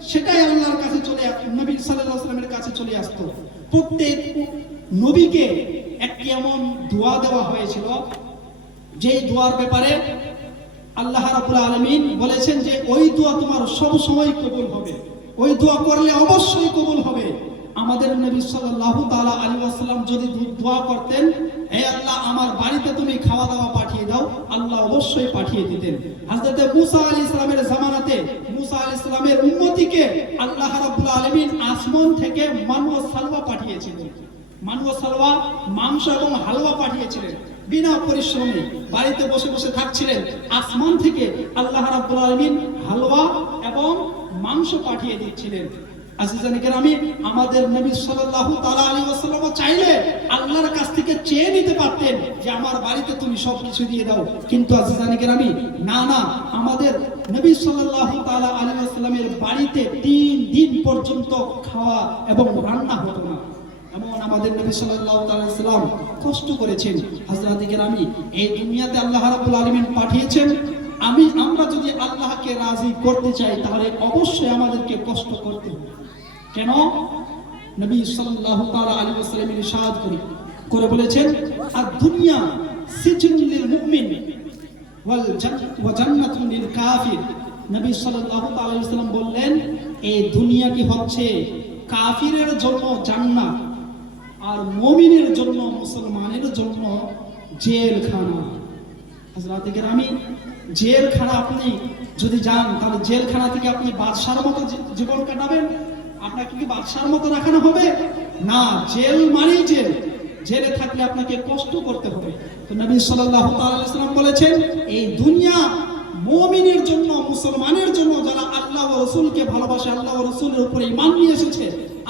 সেটাই আল্লাহর কাছে চলে আসতো, নবী সাল্লাল্লাহু আলাইহি ওয়াসাল্লামের কাছে চলে আসতো। প্রত্যেক নবীকে একটি এমন দোয়া দেওয়া হয়েছিল যেই দোয়ার ব্যাপারে আল্লাহ রাব্বুল আলামিন বলেছেন যে ওই দোয়া তোমার সব সময় কবুল হবে, ওই দোয়া করলে অবশ্যই কবুল হবে। আমাদের নবী সাল্লাল্লাহু তাআলা আলাইহি ওয়াসাল্লাম যদি দোয়া করতেন, হে আল্লাহ আমার বাড়িতে তুমি খাওয়া দাওয়া পাঠিয়ে দাও, আল্লাহ অবশ্যই পাঠিয়ে দিতেন। হযরত মুসা আলাইহিস সালামের জামানাতে মুসা আলাইহিস সালামের উম্মতিকে আল্লাহ রাব্বুল আলামিন আসমান থেকে মানু ও সালওয়া পাঠিয়েছিলেন। মানু ও সালওয়া মাংস এবং হালুয়া পাঠিয়েছিলেন। বিনা পরিশ্রমে বাড়িতে বসে বসে থাকছিলেন, আসমান থেকে আল্লাহ রাব্বুল আলামিন হালুয়া এবং মাংস পাঠিয়ে দিচ্ছিলেন। আজিজানি কেরামি, আমাদের নবী সাল্লাল্লাহু তাআলা আলাইহি ওয়াসাল্লাম চাইলে আল্লাহর কাছ থেকে চেয়ে নিতে পারতেন যে আমার বাড়িতে তুমি সব কিছু দিয়ে দাও, কিন্তু আজিজানি কেরামি না, আমাদের নবী সাল্লাল্লাহু তাআলা আলাইহি ওয়াসাল্লামের বাড়িতে 3 দিন পর্যন্ত খাওয়া এবং রান্না হতো না। এমন আমাদের নবী সাল্লাল্লাহু আলাইহি ওয়াসাল্লাম কষ্ট করেছেন। হযরতে কেরামি, এই দুনিয়াতে আল্লাহ রাব্বুল আলামিন পাঠিয়েছেন, আমরা যদি আল্লাহকে রাজি করতে চাই তাহলে অবশ্যই আমাদেরকে কষ্ট করতে হবে। কেন? নবী সাল্লাল্লাহু তাআলা আলাইহি ওয়াসাল্লাম ইরশাদ করে বলেছেন, আর দুনিয়া সিজনুল লিল মুমিন ওয়া জান্নাতুন লিল কাফির। নবী সাল্লাল্লাহু তাআলা আলাইহি ওয়াসাল্লাম বললেন, এই দুনিয়াটি হচ্ছে কাফিরের জন্য জান্নাত আর মুমিনের জন্য, মুসলমানের জন্য জেলখানা। হযরতে কেরামি, জেলখানা আপনি যদি যান তাহলে জেলখানা থেকে আপনি বাদশার মতো জীবন কাটাবেন? আপনাকে কি বাদশার মতো রাখানো হবে? না, জেল মানেই জেল। জেলে থাকলে আপনাকে কষ্ট করতে হবে। তো নবী সাল্লাল্লাহু তাআলা আলাইহি ওয়াসাল্লাম বলেছেন, এই দুনিয়া মুমিনের জন্য, মুসলমানের জন্য, যারা আল্লাহ ও রাসূলকে ভালোবাসে, আল্লাহ ও রাসূলের উপরে ঈমান নিয়ে এসেছে,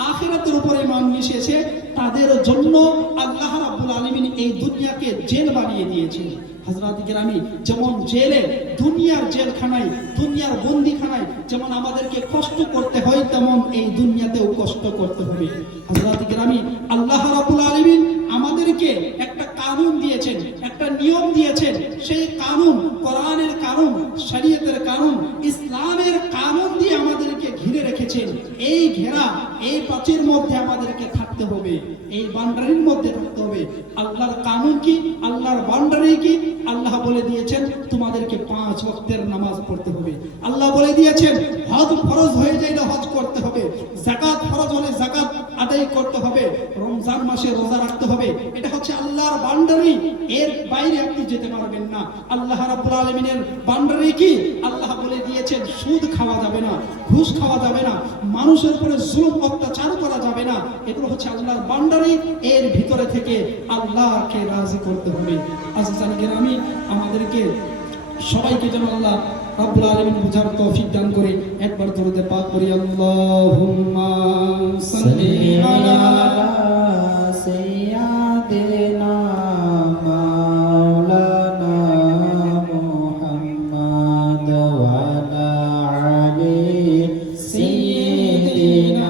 আখিরাতের উপরে ঈমান নিয়ে এসেছে, তাদের জন্য আল্লাহ রাব্বুল আলামিন এই দুনিয়াকে জেল বানিয়ে দিয়েছেন। হযরত কেরামি, যেমন জেলে, দুনিয়ার জেলখানায়, দুনিয়ার বন্দিখানায় যেমন আমাদেরকে কষ্ট করতে হয়, তেমন এই দুনিয়াতেও কষ্ট করতে হবে। হযরত কেরামি, আল্লাহ রাব্বুল আলামিন আমাদেরকে একটা কানুন দিয়েছেন, একটা নিয়ম দিয়েছেন। সেই কানুন কোরআনের কানুন, শরীয়তের কানুন, ইসলামের কানুন দিয়ে আমাদেরকে ঘিরে রেখেছেন। এই ঘেরা, এই প্রাচীর মধ্যে আমাদেরকে থাকতে হবে, এই বাউন্ডারির মধ্যে থাকতে হবে। আল্লাহর কানুন কি, আল্লাহর বাউন্ডারি কি? আল্লাহ বলে দিয়েছেন তোমাদেরকে 5 ওয়াক্তের নামাজ পড়তে হবে। আল্লাহ বলে দিয়েছেন হজ ফরজ হয়ে যাইলে হজ করতে হবে, যাকাত ফরজ হলে যাকাত আদায় করতে হবে, রমজান মাসে রোজা রাখতে হবে। এটা হচ্ছে আল্লাহর বাউন্ডারি, এর বাইরে আপনি যেতে পারবেন না। আল্লাহ রাব্বুল আলামিনের বাউন্ডারি কি? আল্লাহ বলে দিয়েছেন সুদ খাওয়া যাবে না, ঘুষ খাওয়া যাবে না, মানুষের উপরে জুলুম অত্যাচার করা যাবে না। এগুলো হচ্ছে আল্লাহর বাউন্ডারি, এর ভিতরে থেকে আল্লাহকে রাজি করতে হবে। আজিজানি কেরামি, আমাদেরকে সবাইকে যেন আল্লাহ রাব্বুল আলামিন বুঝার তৌফিক দান করে। একবার দরুদ পাক করি, আল্লাহুম্মা সাল্লি আলা সাইয়্যিদিনা মাওলানা মুহাম্মদ ওয়া আলা আলি সাইয়্যিদিনা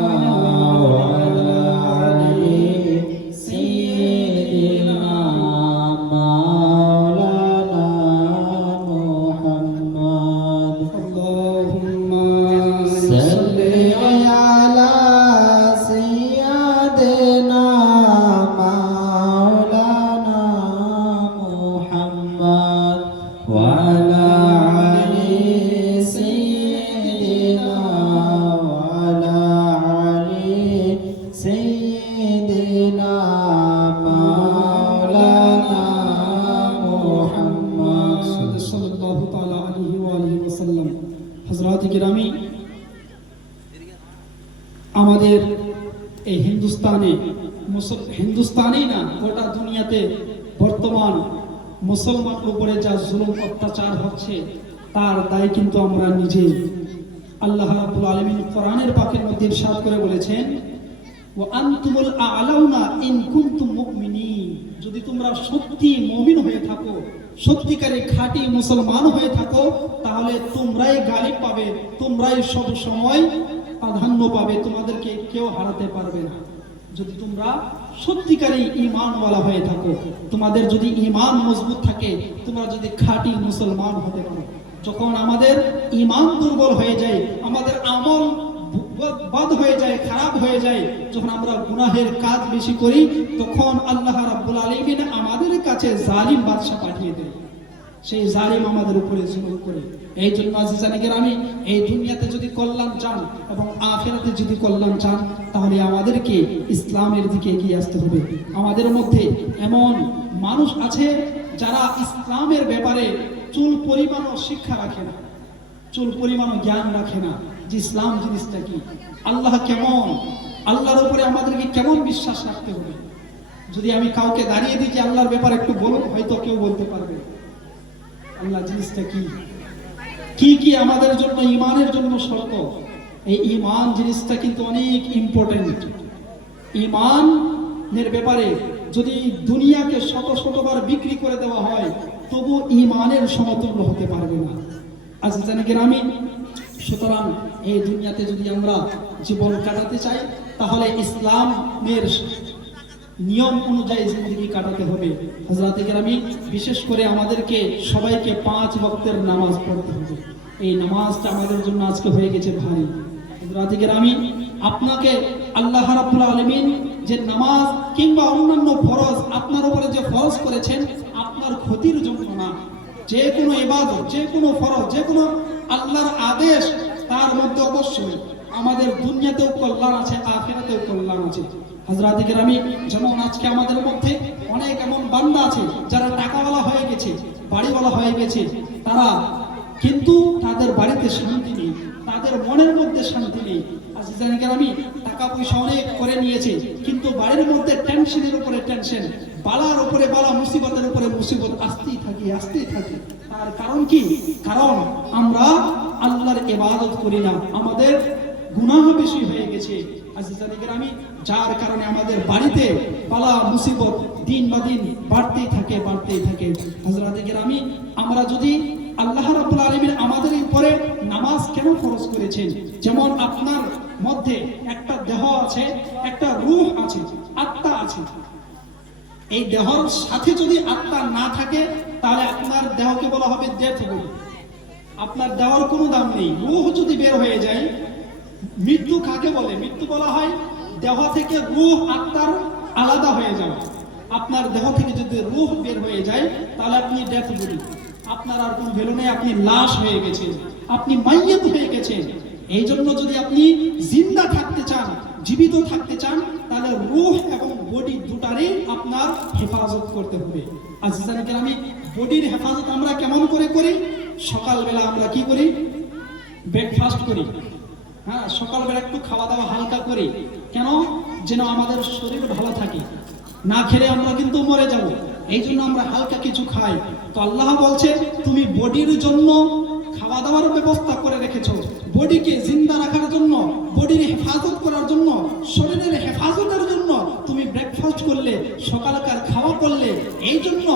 ওয়া আলা আলি সাইয়্যিদিনা মাওলানা মুহাম্মদ। আল্লাহুম্মা সাল্লি আলা সাইয়্যিদিনা মাওলানা মুহাম্মদ ওয়া আলা আলি সাইয়্যিদিনা ওয়া আলা আলি সাইয়্যিদিনা মাওলানা মুহাম্মদ সাল্লাল্লাহু তাআলা আলাইহি ওয়া আলিহি ওয়াসাল্লাম। হযরতে কিরামি, আমাদের এই হিন্দুস্তানেই না, গোটা দুনিয়াতে বর্তমান মুসলমানের উপরে যা জুলুম অত্যাচার হচ্ছে তার দায় কিন্তু আমরা নিজে। আল্লাহ রাব্বুল আলামিন কোরআনের পাকের মধ্যে ইরশাদ করে বলেছেন, ওয়া আনতুমুল আ'লাউনা ইন কুনতুম মুমিনিন। যদি তোমরা সত্যি মুমিন হয়ে থাকো, সত্যিকারের খাঁটি মুসলমান হয়ে থাকো, তাহলে তোমরাই গালিব পাবে, তোমরাই সব সময় প্রাধান্য পাবে, তোমাদেরকে কেউ হারাতে পারবে না। যদি তোমরা সত্যিকারী ঈমানওয়ালা হয়ে থাকো, তোমাদের যদি ঈমান মজবুত থাকে, তোমরা যদি খাঁটি মুসলমান হতে পারো। যখন আমাদের ঈমান দুর্বল হয়ে যায়, আমাদের আমল বদ হয়ে যায়, খারাপ হয়ে যায়, যখন আমরা গুনাহের কাজ বেশি করি, তখন আল্লাহ রাব্বুল আলামিন আমাদের কাছে জালিম বাদশা পাঠিয়ে দেয়। সেই জালিম আমাদের উপরে জুলুম করে। এই জন্য আজিজানি কেরামি, এই দুনিয়াতে যদি কল্যাণ চান এবং আখিরাতে যদি কল্যাণ চান, তাহলে আমাদেরকে ইসলামের দিকে এগিয়ে আসতে হবে। আমাদের মধ্যে এমন মানুষ আছে যারা ইসলামের ব্যাপারে চুল পরিমাণও শিক্ষা রাখে না, চুল পরিমাণও জ্ঞান রাখে না যে ইসলাম জিনিসটা কি, আল্লাহ কেমন, আল্লাহর উপরে আমাদেরকে কেমন বিশ্বাস রাখতে হবে। যদি আমি কাউকে দাঁড়িয়ে দিই যে আল্লাহর ব্যাপারে একটু বলুন, হয়তো কেউ বলতে পারবে আল্লাহ জিনিসটা কি কি কি আমাদের জন্য ঈমানের জন্য শর্ত। এই ঈমান জিনিসটা কিন্তু অনেক ইম্পর্টেন্ট। ঈমানের ব্যাপারে যদি দুনিয়াকে শত শতবার বিক্রি করে দেওয়া হয় তবু ঈমানের সমতুল্য হতে পারবে না। আচ্ছা জানি আমি, সুতরাং এই দুনিয়াতে যদি আমরা জীবন কাটাতে চাই তাহলে ইসলামের নিয়ম অনুযায়ী জিন্দগি কাটাতে হবে। হযরত কেরামি, বিশেষ করে আমাদেরকে সবাইকে 5 ওয়াক্তের নামাজ পড়তে হবে। এই নামাজটা আমাদের জন্য আজকে হয়ে গেছে ভারী। হযরত কেরামি, আপনাকে আল্লাহ রাব্বুল আলামিন যে নামাজ কিংবা অন্যান্য ফরজ আপনার উপরে যে ফরজ করেছেন আপনার ক্ষতির জন্য না। যে কোনো ইবাদত, যে কোনো ফরজ, যে কোনো আল্লাহর আদেশ, তার মধ্যে অবশ্যই আমাদের দুনিয়াতেও কল্যাণ আছে, আখিরাতেও কল্যাণ আছে। হযরত কেরামি, যেমন আজকে আমাদের মধ্যে অনেক এমন বান্দা আছে যারা টাকাওয়ালা হয়ে গেছে, বাড়িওয়ালা হয়ে গেছে, তারা কিন্তু তাদের বাড়িতে শান্তি নেই, তাদের মনের মধ্যে শান্তি নেই। জানি কেরামি, টাকা পয়সা অনেক করে নিয়েছে কিন্তু বাড়ির মধ্যে টেনশনের উপরে টেনশন, বালার উপরে বালা, মুসিবতের উপরে মুসিবত আসতেই থাকে। তার কারণ কি? কারণ আমরা আল্লাহর ইবাদত করি না, আমাদের গুনাহ বেশি হয়ে গেছে। আজিজানি কেরামি, যার কারণে আমাদের বাড়িতে বালা মুসিবত দিন বা দিন বাড়তেই থাকে। হযরত কেরামি, আমরা যদি আল্লাহ রাব্বুল আলামিন আমাদের উপরে নামাজ কেন ফরজ করেছেন, যেমন আপনার মধ্যে একটা দেহ আছে, একটা রূহ আছে, আত্মা আছে। এই দেহর সাথে যদি আত্মা না থাকে তাহলে আপনার দেহকে বলা হবে ডেথ বডি। আপনার দেহর কোনো দাম নেই। রূহ যদি বের হয়ে যায়, মৃত্যু কাকে বলে? মৃত্যু বলা হয় দেহ থেকে রূহ, আত্মার আলাদা হয়ে যাওয়া। আপনার দেহ থেকে যদি রূহ বের হয়ে যায় তাহলে আপনি ডেথ বডি, আপনার আর কোনো ভ্যালু নেই, আপনি লাশ হয়ে গেছেন, আপনি মাইয়াত হয়ে গেছেন। এই জন্য যদি আপনি জিন্দা থাকতে চান, জীবিত থাকতে চান, তাহলে রূহ এবং বডি দুটারই আপনার হেফাজত করতে হবে। আজিজানি কেরামি, বডির হেফাজত আমরা কেমন করে করি? সকালবেলা আমরা কি করি? ব্রেকফাস্ট করি। হ্যাঁ, সকালবেলা একটু খাওয়া দাওয়া হালকা করি। কেন? যেন আমাদের শরীর ভালো থাকে। না খেলে আমরা কিন্তু মরে যাব, এই জন্য আমরা হালকা কিছু খাই। তো আল্লাহ বলছে তুমি বডির জন্য খাওয়া দাওয়ার ব্যবস্থা করে রেখেছো, বডিকে জিন্দা রাখার জন্য, বডির হেফাজত করার জন্য, শরীরের হেফাজতের জন্য তুমি ব্রেকফাস্ট করলে, সকালকার খাওয়া করলে। এই জন্য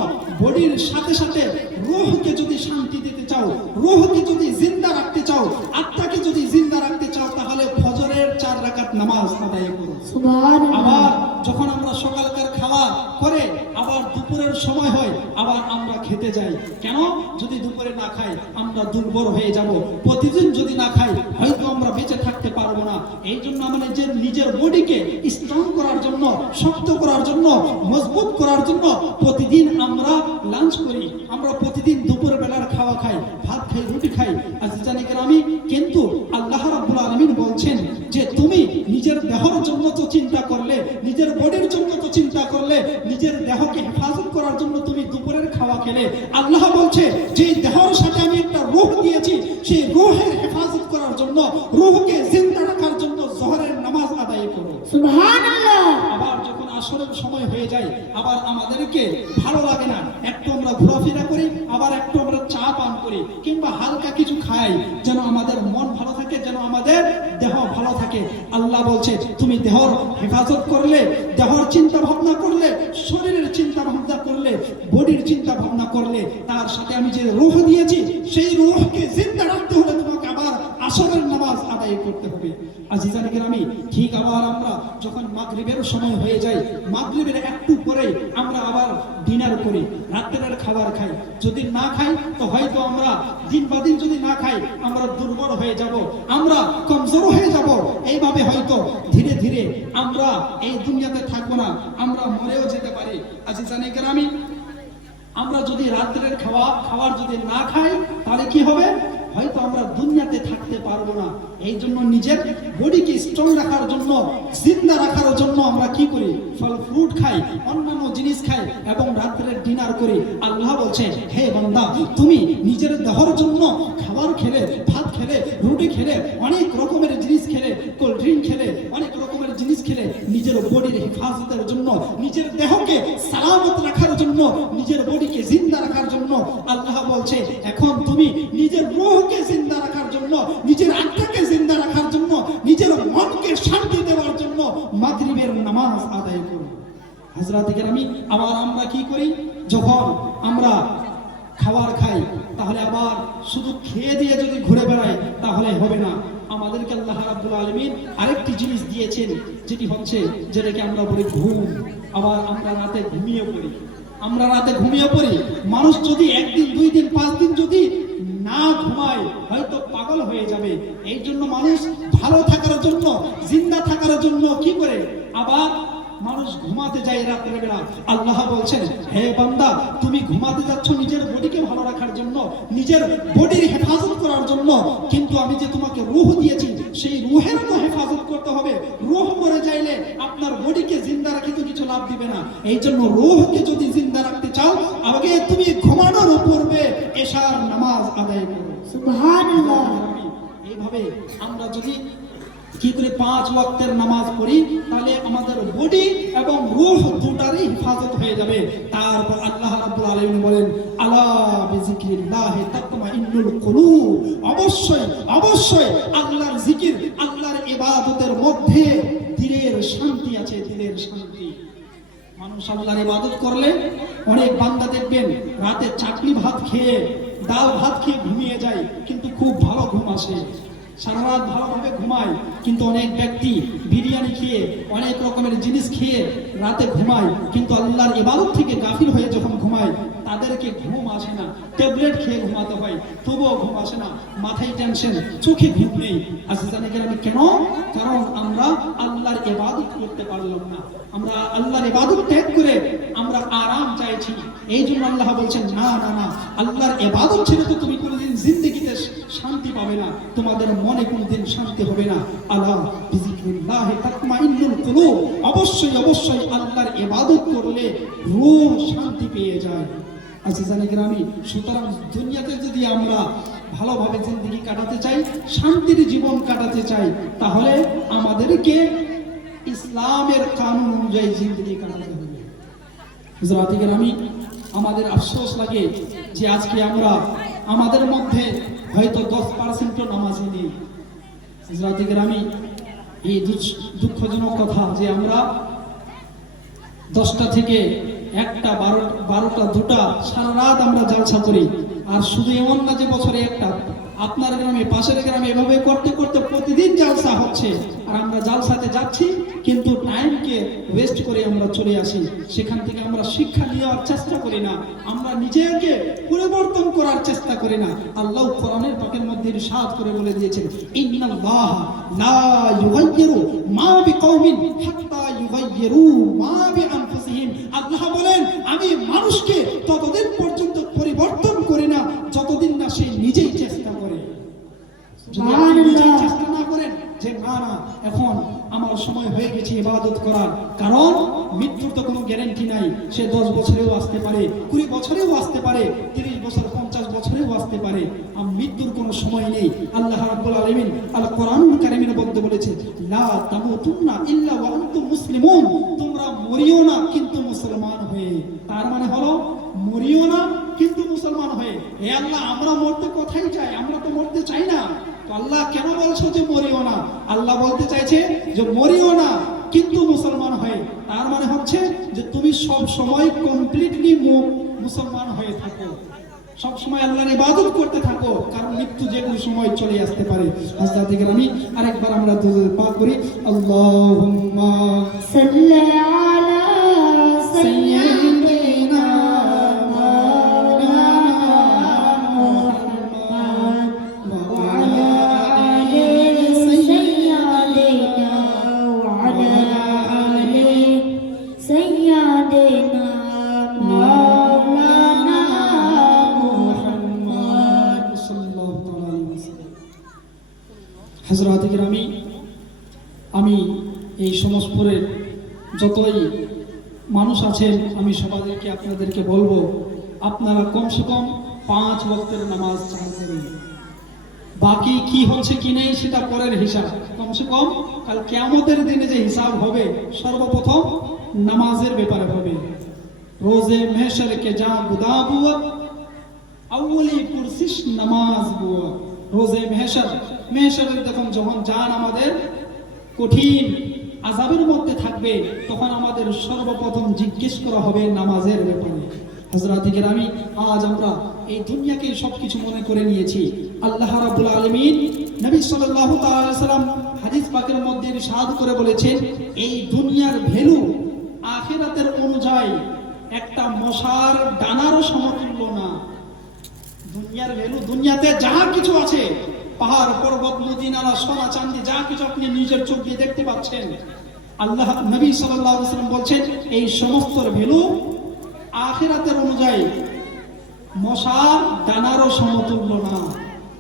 বডির সাথে সাথে রূহকে যদি শান্তি দিতে চাও, রূহকে যদি জিন্দা রাখতে চাও, আত্মাকে যদি জিন্দা রাখতে চাও, তাহলে ফজরের 4 রাকাত নামাজ আদায় করো। সুবহানাল্লাহ। আবার যখন আমরা সকালকার খাওয়া করে আবার দুপুরের সময় হয়, আবার আমরা খেতে যাই। কেন? যদি দুপুরে না খাই আমরা দুর্বল হয়ে যাব। প্রতিদিন যদি না খাই হয়তো আমরা বেঁচে থাকতে পারবো না। এই জন্য আমাদের যে নিজের বডিকে স্ট্রং করার জন্য, শক্ত করার জন্য, মজবুত করার জন্য প্রতিদিন আমরা লাঞ্চ করি, আমরা প্রতিদিন দুপুর বেলার খাওয়া খাই, ভাত খাই, রুটি খাই। আজিজানি কেরামি, কিন্তু আল্লাহ রাব্বুল আলামিন বলছেন যে তুমি নিজের দেহর জন্য তো চিন্তা করলে, নিজের বডির জন্য তো চিন্তা করলে, নিজের দেহকে হেফাজত করার জন্য তুমি দুপুরের খাওয়া খেলে। আল্লাহ বলছে যে দেহর সাথে আমি একটা রূহ দিয়েছি, সেই রূহের হেফাজত করার জন্য, রূহকে জিন্দা রাখার জন্য জোহরের নামাজ আদায় করো। সুবহানাল্লাহ। আবার যখন আসরের সময় হয়ে যায় আবার আমাদেরকে ভালো লাগে না, একটু আমরা ঘোরাফেরা করি, আবার একটু আমরা চা পান করি কিংবা হালকা কিছু খাই, যেন আমাদের মন ভালো থাকে, যেন আমাদের দেহ ভালো থাকে। আল্লাহ বলছে তুমি দেহর হেফাজত করলে, দেহর চিন্তা ভাবনা করলে, শরীরের চিন্তা ভাবনা করলে, বডির চিন্তা ভাবনা করলে, তার সাথে আমি যে রূহ দিয়েছি সেই রূহকে জিন্দা রাখতে হলে তোমাকে আবার আসরের নামাজ আদায় করতে হবে। আজিজানি কেরামি, ঠিক আবার আমরা যখন মাগরিবের সময় হয়ে যায়, মাগরিবের একটু পরে আমরা আবার ডিনার করি, রাত্রের খাবার খাই। যদি না খাই তো হয়তো আমরা দিন বা দিন যদি না খাই আমরা দুর্বল হয়ে যাব, আমরা কমজোর হয়ে যাব। এইভাবে হয়তো ধীরে ধীরে আমরা এই দুনিয়াতে থাকবো না, আমরা মরেও যেতে পারি। আজিজানি কেরামি, আমরা যদি রাত্রের খাবার যদি না খাই তাহলে কি হবে? হয়তো আমরা দুনিয়াতে থাকতে পারবো না। এই জন্য নিজের বডিকে স্ট্রং রাখার জন্য, জিন্দা রাখার জন্য আমরা কি করি? ফল ফ্রুট খাই, অন্যান্য জিনিস খাই এবং রাত্রের ডিনার করি। আল্লাহ বলছে হে বান্দা, তুমি নিজের দেহর জন্য খাবার খেলে, ভাত খেলে, রুটি খেলে, অনেক রকমের জিনিস খেলে, কোল্ড ড্রিঙ্ক খেলে, অনেক রকমের জিনিস খেলে নিজের বডির হেফাজতের জন্য, নিজের দেহকে সালামত রাখার জন্য, নিজের বডিকে জিন্দা রাখার জন্য আল্লাহ বলছে এখন তুমি নিজের রূহকে জিন্দা রাখার জন্য, নিজের আত্মাকে জিন্দা রাখার জন্য, নিজের মনকে শান্তি দেওয়ার জন্য মাগরিবের নামাজ আদায় করো। হযরত কেরামি, আবার আমরা কি করি, যখন আমরা খাবার খাই তাহলে আবার শুধু খেয়ে দিয়ে যদি ঘুরে বেড়াই তাহলে হবে না। আমাদেরকে আল্লাহ রাব্বুল আলামিন আরেকটি জিনিস দিয়েছেন, যেটি হচ্ছে যেটাকে আমরা বলি ঘুম। আবার আমরা রাতে ঘুমিয়ে পড়ি, মানুষ যদি একদিন, 2 দিন, 5 দিন যদি না ঘুমায় হয়তো পাগল হয়ে যাবে। এই জন্য মানুষ ভালো থাকার জন্য, জিন্দা থাকার জন্য কি করে, আবার মানুষ ঘুমাতে যায় রাতের বেলা। আল্লাহ বলছেন, হে বান্দা, তুমি ঘুমাতে যাচ্ছ নিজের বডিকে ভালো রাখার জন্য, নিজের বডির হেফাজত করার জন্য, কিন্তু আমি যে তোমাকে রূহ দিয়েছি সেই রূহের তো হেফাজত করতে হবে। রূহ মরে যাইলে আপনার বডিকে জিন্দা রাখি তো কিছু লাভ দিবে না। এই জন্য রূহকে যদি জিন্দা রাখতে চাও, আগে তুমি ঘুমানোর পূর্বে এশার নামাজ আদায় করো। সুবহানাল্লাহ। এইভাবে আমরা যদি কি করে 5 ওয়াক্তের নামাজ পড়ি তাহলে আমাদের বডি এবং রূহ দুটারই হেফাজত হয়ে যাবে। তারপর আল্লাহ রাব্বুল আলামিন বলেন, আলা বিযিকরিল্লাহি তাতমাইন্নুল কুলুব, অবশ্যই অবশ্যই আল্লাহর জিকির, আল্লাহর ইবাদতের মধ্যে দিলের শান্তি আছে, দিলের শান্তি। মানুষ আল্লাহর ইবাদত করলে, অনেক বান্দা দেখবেন রাতে চাটনি ভাত খেয়ে, ডাল ভাত খেয়ে ঘুমিয়ে যায়, কিন্তু খুব ভালো ঘুম আসে, সারা রাত ভালোভাবে ঘুমায়। কিন্তু অনেক ব্যক্তি বিরিয়ানি খেয়ে, অনেক রকমের জিনিস খেয়ে রাতে ঘুমায়, কিন্তু আল্লাহর ইবাদত থেকে গাফিল হয়ে যখন ঘুমায় তাদেরকে ঘুম আসে না। ট্যাবলেট খেয়ে ঘুমাতে হয়, তবুও ঘুম আসে না, মাথায় টেনশন, চোখে ঘুম নেই। আজিজানে কেরামি, কেন? কারণ আমরা আল্লাহর ইবাদত করতে পারলাম না, আমরা আল্লাহর ইবাদত ত্যাগ করে আমরা আরাম চাইছি। এই জন্য আল্লাহ বলছেন, না না না, আল্লাহর ইবাদত ছেড়ে তো তুমি কোনোদিন জিন্দেগিতে শান্তি পাবে না, তোমাদের মনে কোনোদিন শান্তি হবে না। আলা বিযিকরিল্লাহি তাতমাইন্নুল কুলুব, অবশ্যই অবশ্যই আল্লাহর ইবাদত করলে রূহ শান্তি পেয়ে যায়। আজিজানে কেরামি, সুতরাং দুনিয়াতে যদি আমরা ভালোভাবে জিন্দেগি কাটাতে চাই, শান্তির জীবন কাটাতে চাই, তাহলে আমাদেরকে ইসলামের কানুন অনুযায়ী জিন্দেগি কাটাতে হবে। হযরত কেরামি, আমাদের আফসোস লাগে যে আজকে আমরা, আমাদের মধ্যে হয়তো 10% নামাজি নেই। হযরত কেরামি, এই দুঃখজনক কথা যে আমরা 10টা থেকে 1টা, 12টা, 2টা সারা রাত আমরা জালসা করি। আর শুধু এমন না যে বছরে একটা, আপনার গ্রামে, পাশের গ্রামে এভাবে করতে করতে প্রতিদিন জালসা হচ্ছে, আর আমরা জালসাতে যাচ্ছি কিন্তু টাইমকে ওয়েস্ট করে আমরা চলে আসি। সেখান থেকে আমরা শিক্ষা নেওয়ার চেষ্টা করি না, আমরা নিজেকে পরিবর্তন করার চেষ্টা করি না। আল্লাহ কোরআনের পাকের মধ্যে ইরশাদ করে বলে দিয়েছেন, ইন্নাল্লাহ লা ইউগাইয়িরু মা বিকওমিন হাত্তা ইউগাইয়িরু মা বিআনফুসিহিম। আল্লাহ বলেন, আমি মানুষকে ততদিন পর্যন্ত পরিবর্তন করি না যতদিন না সে নিজেই চেষ্টা করে। যদি আপনি নিজেই চেষ্টা না করেন যে না না এখন আমার সময় হয়ে গেছে ইবাদত করার, কারণ মৃত্যুর তো কোনো গ্যারান্টি নাই। সে 10 বছরেও আসতে পারে, 20 বছরেও আসতে পারে, 30 বছর, 50 বছরেও আসতে পারে। আর মৃত্যুর কোনো সময় নেই। আল্লাহ রাব্বুল আলামিন আল কোরআনুল কারীমের মধ্যে বলেছে, লা তামুতুন্না ইল্লা ওয়া আনতুম মুসলিমুন, তোমরা মরিও না কিন্তু মুসলমান হয়ে। তার মানে হলো মরিও না কিন্তু মুসলমান হয়ে। হে আল্লাহ, আমরা মরতে কোথায় চাই? আমরা তো মরতে চাই না। তো আল্লাহ কেন বলছো যে মরিও না? আল্লাহ বলতে চাইছে যে মরিও না কিন্তু মুসলমান হয়ে। তার মানে হচ্ছে যে তুমি সব সময় কমপ্লিটলি মুসলমান হয়ে থাকো, সব সময় আল্লাহর ইবাদত করতে থাকো, কারণ মৃত্যু যে কোনো সময় চলে আসতে পারে। হযরত কেরামি, আরেকবার আমরা দুরূদ পাক করি, আল্লাহুম্মা সাল্লি আলা সাইয়্যিদিনা হযরত কেরামি, আমি এই সমাজপুরের যতই মানুষ আছেন আমি সবাইকে আপনাদেরকে বলবো, আপনারা কমসে কম 5 ওয়াক্তের নামাজ চালু করুন। বাকি কি হচ্ছে কি নেই সেটা পরের হিসাব। কমসে কম কাল কিয়ামতের দিনে যে হিসাব হবে সর্বপ্রথম নামাজের ব্যাপারে হবে। রোজে মেহশর কে যা গুদা বুয়া আউলি পুরসিস নামাজ বুয়া। রোজে মেহশরের যখন জান আমাদের কঠিন আযাবের মধ্যে থাকবে, তখন আমাদের সর্বপ্রথম জিজ্ঞেস করা হবে নামাজের ব্যাপারে। হযরতে কেরামি, আজ আমরা এই দুনিয়াকে সবকিছু মনে করে নিয়েছি। আল্লাহ রাব্বুল আলামিন নবী সাল্লাল্লাহু তাআলা আলাইহি সাল্লাম হাদিস পাকের মধ্যে ইরশাদ করে বলেছেন, এই দুনিয়ার ভ্যালু আখিরাতের অনুযায়ী একটা মশার ডানারও সমতুল্য না। দুনিয়ার ভ্যালু, দুনিয়াতে যা কিছু আছে, পাহাড় পর্বত নদী নালা সোনা চাঁদি যা কিছু আপনি নিজের চোখ দিয়ে দেখতে পাচ্ছেন, আল্লাহ নবী সাল্লাল্লাহু আলাইহি ওয়াসাল্লাম বলছেন এই সমস্তর ভ্যালু আখিরাতের অনুযায়ী মশার ডানারও সমতুল্য না।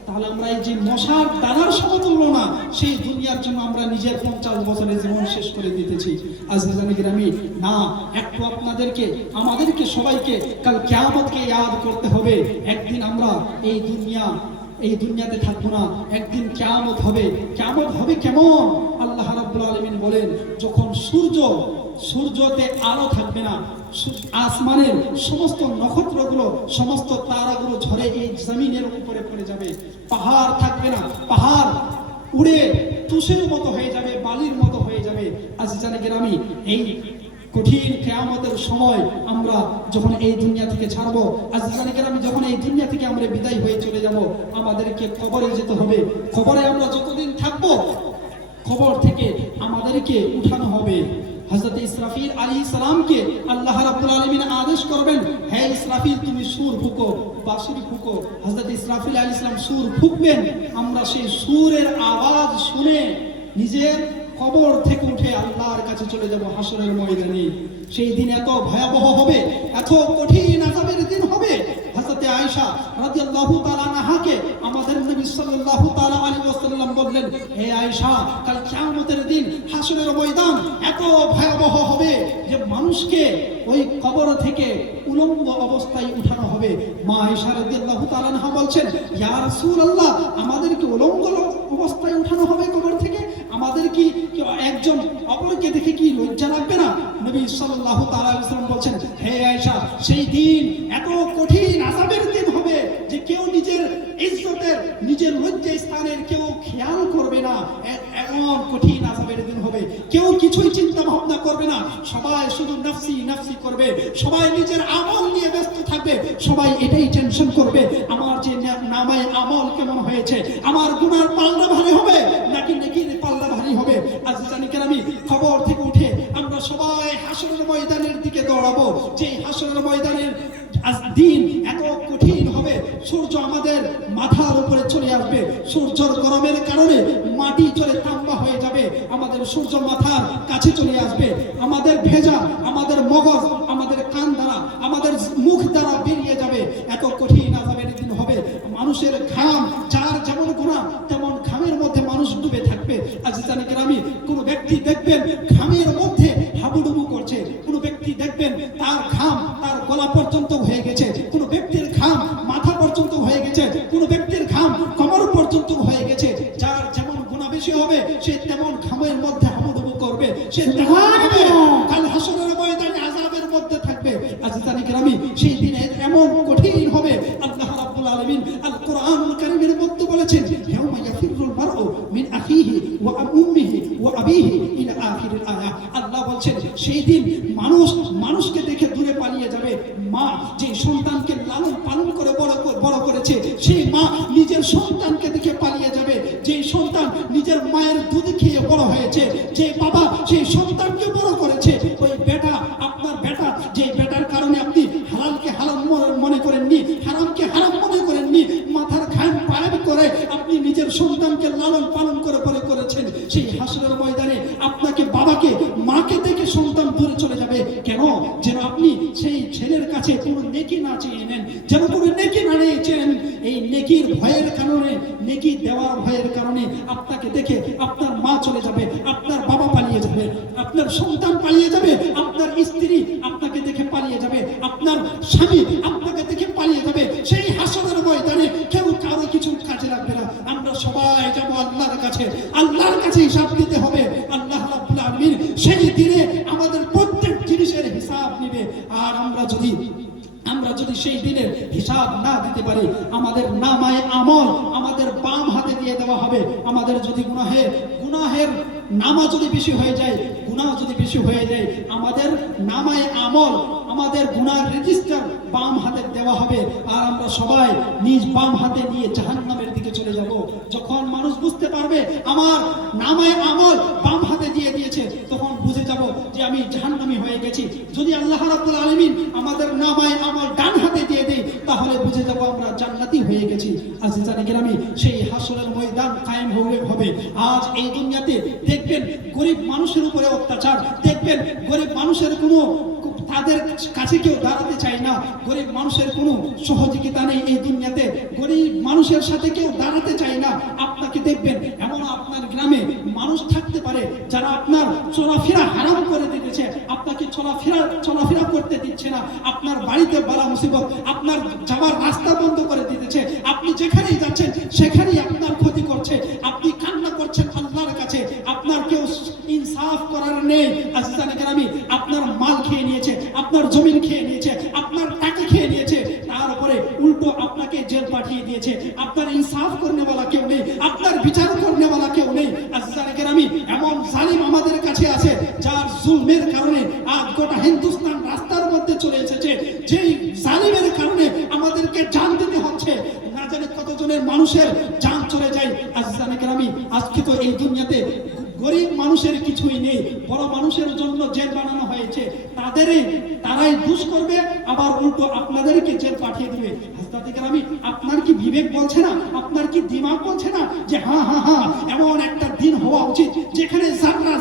তাহলে আমরা এই যে মশার ডানার সমতুল্য না, সেই দুনিয়ার জন্য আমরা নিজের 50 বছরের জীবন শেষ করে দিতেছি। আজিজানি গ্রামী, না, একটু আপনাদেরকে আমাদেরকে সবাইকে কাল কিয়ামতকে ইয়াদ করতে হবে। একদিন আমরা এই দুনিয়াতে থাকবো না, একদিন কিয়ামত হবে। কিয়ামত হবে কেমন? আল্লাহ রাব্বুল আলামিন বলেন, যখন সূর্যতে আলো থাকবে না, আসমানের সমস্ত নক্ষত্রগুলো সমস্ত তারাগুলো ঝরে এই জমিনের উপরে পড়ে যাবে, পাহাড় থাকবে না, পাহাড় উড়ে তুষের মতো হয়ে যাবে, বালির মতো হয়ে যাবে। আজিজানি গ্রামী, এই কঠিন কিয়ামতের সময় আমরা যখন এই দুনিয়া থেকে ছাড়বো, আজিজানি গ্রামী, যখন এই দুনিয়া থেকে আমরা বিদায় হয়ে চলে যাব, আমাদেরকে কবরে যেতে হবে। কবরে আমরা যতদিন থাকবো, কবর থেকে আমাদেরকে উঠানো হবে। হযরত ইসরাফিল আলাইহিস সালামকে আল্লাহ রাব্বুল আলামিন আদেশ করবেন, হে ইসরাফিল, তুমি সূর ফুঁকো, বাঁশরি ফুঁকো। হযরত ইসরাফিল আলাইহিস সালাম সূর ফুঁকবেন, আমরা সেই সূরের আওয়াজ শুনে নিজের কবর থেকে উঠে আল্লাহর কাছে চলে যাব হাসরের ময়দানে। সেই দিন এত ভয়াবহ হবে, এত কঠিন আযাবের দিন হবে। হযরত আয়েশা রাদিয়াল্লাহু তাআলা আনহাকে আমাদের নবী সাল্লাল্লাহু তাআলা আলাইহি ওয়াসাল্লাম বললেন, হে আয়েশা, কাল কিয়ামতের দিন হাসরের ময়দান এত ভয়াবহ হবে যে মানুষকে ওই কবর থেকে উলঙ্গ অবস্থায় উঠানো হবে। মা আয়েশা রাদিয়াল্লাহু তাআলা আনহা বলছেন, ইয়া রাসূলুল্লাহ, আমাদেরকে উলঙ্গ অবস্থায় উঠানো হবে কবর থেকে? আমাদের কি একজন অপরকে দেখে কি লজ্জা লাগবে না? নবী সাল্লাল্লাহু তাআলা আলাইহি ওয়াসাল্লাম বলছেন, হে আয়েশা, সেই দিন এত কঠিন আযাবের দিন হবে যে কেউ নিজের ইজ্জতের, নিজের লজ্জা স্থানের কেউ খেয়াল করবে না। এমন কঠিন আযাবের দিন হবে, কেউ কিছুই চিন্তা ভাবনা করবে না, সবাই শুধু নফসি নফসি করবে, সবাই নিজের আমল নিয়ে ব্যস্ত থাকবে, সবাই এটাই টেনশন করবে, আমার যে নামায়ে আমল কেমন হয়েছে, আমার গুনার পাল্লা ভারী হবে নাকি নেকির পাল্লা ভারী হবে। আজিজানি কেরামি, খবর থেকে উঠে আমরা সবাই হাসরের ময়দানের দিকে দৌড়াবো। যে হাসরের ময়দানের দিন এত কঠিন হবে, সূর্য আমাদের মাথার উপরে চলে আসবে, সূর্যের গরমের কারণে মাটি চলে তাম্বা হয়ে যাবে, আমাদের সূর্য মাথার কাছে চলে আসবে, আমাদের ভেজা, আমাদের মগজ, আমাদের কান দ্বারা, আমাদের মুখ দ্বারা বেরিয়ে যাবে। এত কঠিন আযাবের দিন হবে। মানুষের ঘাম, যার যেমন গুনাহ তেমন ঘামের মধ্যে মানুষ ডুবে থাকবে। আজিজানি কেরামি, কোন ব্যক্তি দেখবেন ঘামের মধ্যে হাবুডুবু করছে, কোন ব্যক্তি দেখবেন তার ঘাম তার গলা পর্যন্ত হয়ে গেছে, কোন ব্যক্তির ঘাম মাথা পর্যন্ত হয়ে গেছে, কোন ব্যক্তির ঘাম কোমর পর্যন্ত হয়ে গেছে। যার যেমন গুনাহ বেশি হবে সে তেমন ঘামের মধ্যে হাবুডুবু করবে, সে তেমন হবে কাল হাসরের ময়দানে আযাবের মধ্যে থাকবে। আজিজানি কেরামি, সেই দিনে এমন কঠিন হবে, আল্লাহ রাব্বুল আলামিন আল কোরআনুল কারীমের মধ্যে বলেছেন, ইয়াউমা ইয়াফিরুল মারউ মিন আখিহি ওয়া উম্মিহি ওয়া আবিহি ইলা আখিরিল আয়াত। আল্লাহ বলছেন সেই দিন মানুষকে দেখে দূরে পালিয়ে যাবে। মা যে সন্তানকে লালন পালন করে বড় করেছে, সেই মা নিজের সন্তানকে দেখে পালিয়ে যাবে। যে সন্তান নিজের মায়ের দুধ খেয়ে বড় হয়েছে, যে বাবা সেই সন্তানকে বড় করেছে, ওই বেটা, আপনার বেটা, যে বেটার কারণে আপনি হালালকে হারাম মনে করেননি, হারামকে হারাম মনে করেননি, মাথার ঘাম পায়ে করে আপনি নিজের সন্তানকে লালন পালন করে বড় করেছেন, সেই হাসরের ময়দানে আপনাকে, বাবাকে, মাকে দেখে সন্তান দূরে চলে যাবে। কেন? যেন আপনি সেই ছেলের কাছে কোনো নেকি না চেয়ে নেন, যেন কোনো নেকি না চেয়েন। এই নেকির ভয়ের কারণে, নেকি দেওয়ার ভয়ের কারণে আপনাকে দেখে আপনার মা চলে যাবে, আপনার বাবা পালিয়ে যাবে, আপনার সন্তান পালিয়ে যাবে, আপনার স্ত্রী আপনাকে দেখে পালিয়ে যাবে, আপনার স্বামী আপনাকে দেখে পালিয়ে যাবে। সেই হাসরের ময়দানে কেউ কারো কিছু কাজে লাগবে না। আমরা হিসাব নিবে। আর আমরা যদি সেই দিনের হিসাব না দিতে পারি, আমাদের নামায়ে আমল আমাদের বাম হাতে দিয়ে দেওয়া হবে। আমাদের যদি গুনাহের নামা যদি বেশি হয়ে যায়, গুনাহ যদি বেশি হয়ে যায়, আমাদের নামায়ে আমল আমাদের গুনার রেজিস্টার বাম হাতে দেওয়া হবে। আর আমরা সবাই নিজ বাম হাতে নিয়ে জাহান্নামের দিকে চলে যাব। যখন মানুষ বুঝতে পারবে আমার নামায়ে আমল বাম হাতে দিয়ে দিয়েছে, তখন বুঝে যাব যে আমি জাহান্নামী হয়ে গেছি। যদি আল্লাহ রাব্বুল আলামিন আমাদের নামায়ে আমল ডান হাতে দিয়ে দেয়, তাহলে বুঝে যাব আমরা জান্নাতি হয়ে গেছি। আজিজানে কেরামি, সেই হাসরের ময়দান কায়েম হবে। আজ এই দুনিয়াতে দেখবেন গরিব মানুষের উপরে অত্যাচার, দেখবেন গরিব মানুষের তাদের কাছে কেউ দাঁড়াতে চায় না, গরিব মানুষের কোনো সহযোগিতা নেই এই দুনিয়াতে, গরিব মানুষের সাথে কেউ দাঁড়াতে চায় না। আপনাকে দেখবেন এমন আপনার গ্রামে মানুষ থাকতে পারে যারা আপনার চলাফেরা হারাম করে দিতেছে, আপনাকে চলাফেরা করতে দিচ্ছে না, আপনার বাড়িতে বালা মুসিবত, আপনার যাওয়ার রাস্তা বন্ধ করে দিতেছে, আপনি যেখানেই যাচ্ছেন সেখানেই আপনার ক্ষতি করছে, আপনি কান্না করছেন আল্লাহর কাছে, আপনার কেউ ইনসাফ করার নেই। আজিজানে কেরামি, আপনার মাল খেয়ে নিয়েছে, আপনার জমিন খেয়ে নিয়েছে, আপনার টাকা খেয়ে নিয়েছে, তার উপরে উল্টো আপনাকে জেল পাঠিয়ে দিয়েছে, আপনার ইনসাফ করনেওয়ালা কেউ নেই, আপনার বিচার করনেওয়ালা কেউ নেই। আজিজানে কেরামি, এমন জালিম আমাদের কাছে আছে যার জুলমের কারণে আজ গোটা হিন্দুস্তান রাস্তার মধ্যে চলে এসেছে, যেই জালিমের কারণে আমাদেরকে জান দিতে হচ্ছে, না জানে কতজনের মানুষের জান চলে যায়। আজিজানে কেরামি, আজকে তো এই দুনিয়াতে গরিব মানুষের কিছুই নেই, বড় মানুষের জন্য জেল বানানো হয়েছে, তারাই দুষ করবে, আবার উল্টো আপনাদেরকে জেল পাঠিয়ে দিবে। হাজরাতে কেরামি, আপনার কি বিবেক বলছে না, আপনার কি দিমাগ বলছে না যে হ্যাঁ এমন একটা দিন হওয়া উচিত যেখানে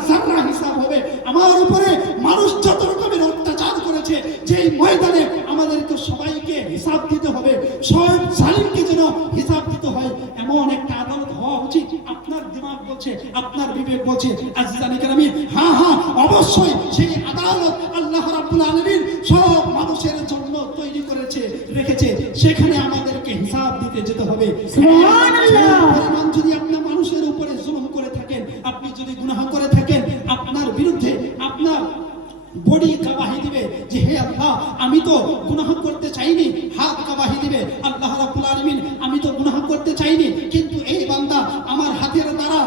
জাররা হিসাব হবে। আমার উপরে মানুষ যত রকমের অত্যাচার করেছে, যেই ময়দানে আমাদেরকে সবাইকে হিসাব দিতে হবে, সব জালিমকে যেন হিসাব দিতে হয়, এমন একটা আদালত হওয়া উচিত। আপনার দিমাগ বলছে, আপনার বিবেক বলছে। আজিজানে কেরামি, হ্যাঁ অবশ্যই সেই আদালত আল্লাহ রাব্বুল আলামিন সব মানুষের জন্য তৈরি রেখেছে, সেখানে আমাদেরকে হিসাব দিতে যেতে হবে। সুবহানাল্লাহ। যদি আপনি মানুষের উপরে জুলুম করে থাকেন, আপনি যদি গুনাহ করে থাকেন, আপনার বিরুদ্ধে আপনার বডি গবাহি দিবে যে হে আল্লাহ, আমি তো গুনাহ করতে চাইনি, হাত গবাহি দিবে আল্লাহ রাব্বুল আলামিন, আমি তো গুনাহ করতে চাইনি, কিন্তু এই বান্দা আমার হাতের দ্বারা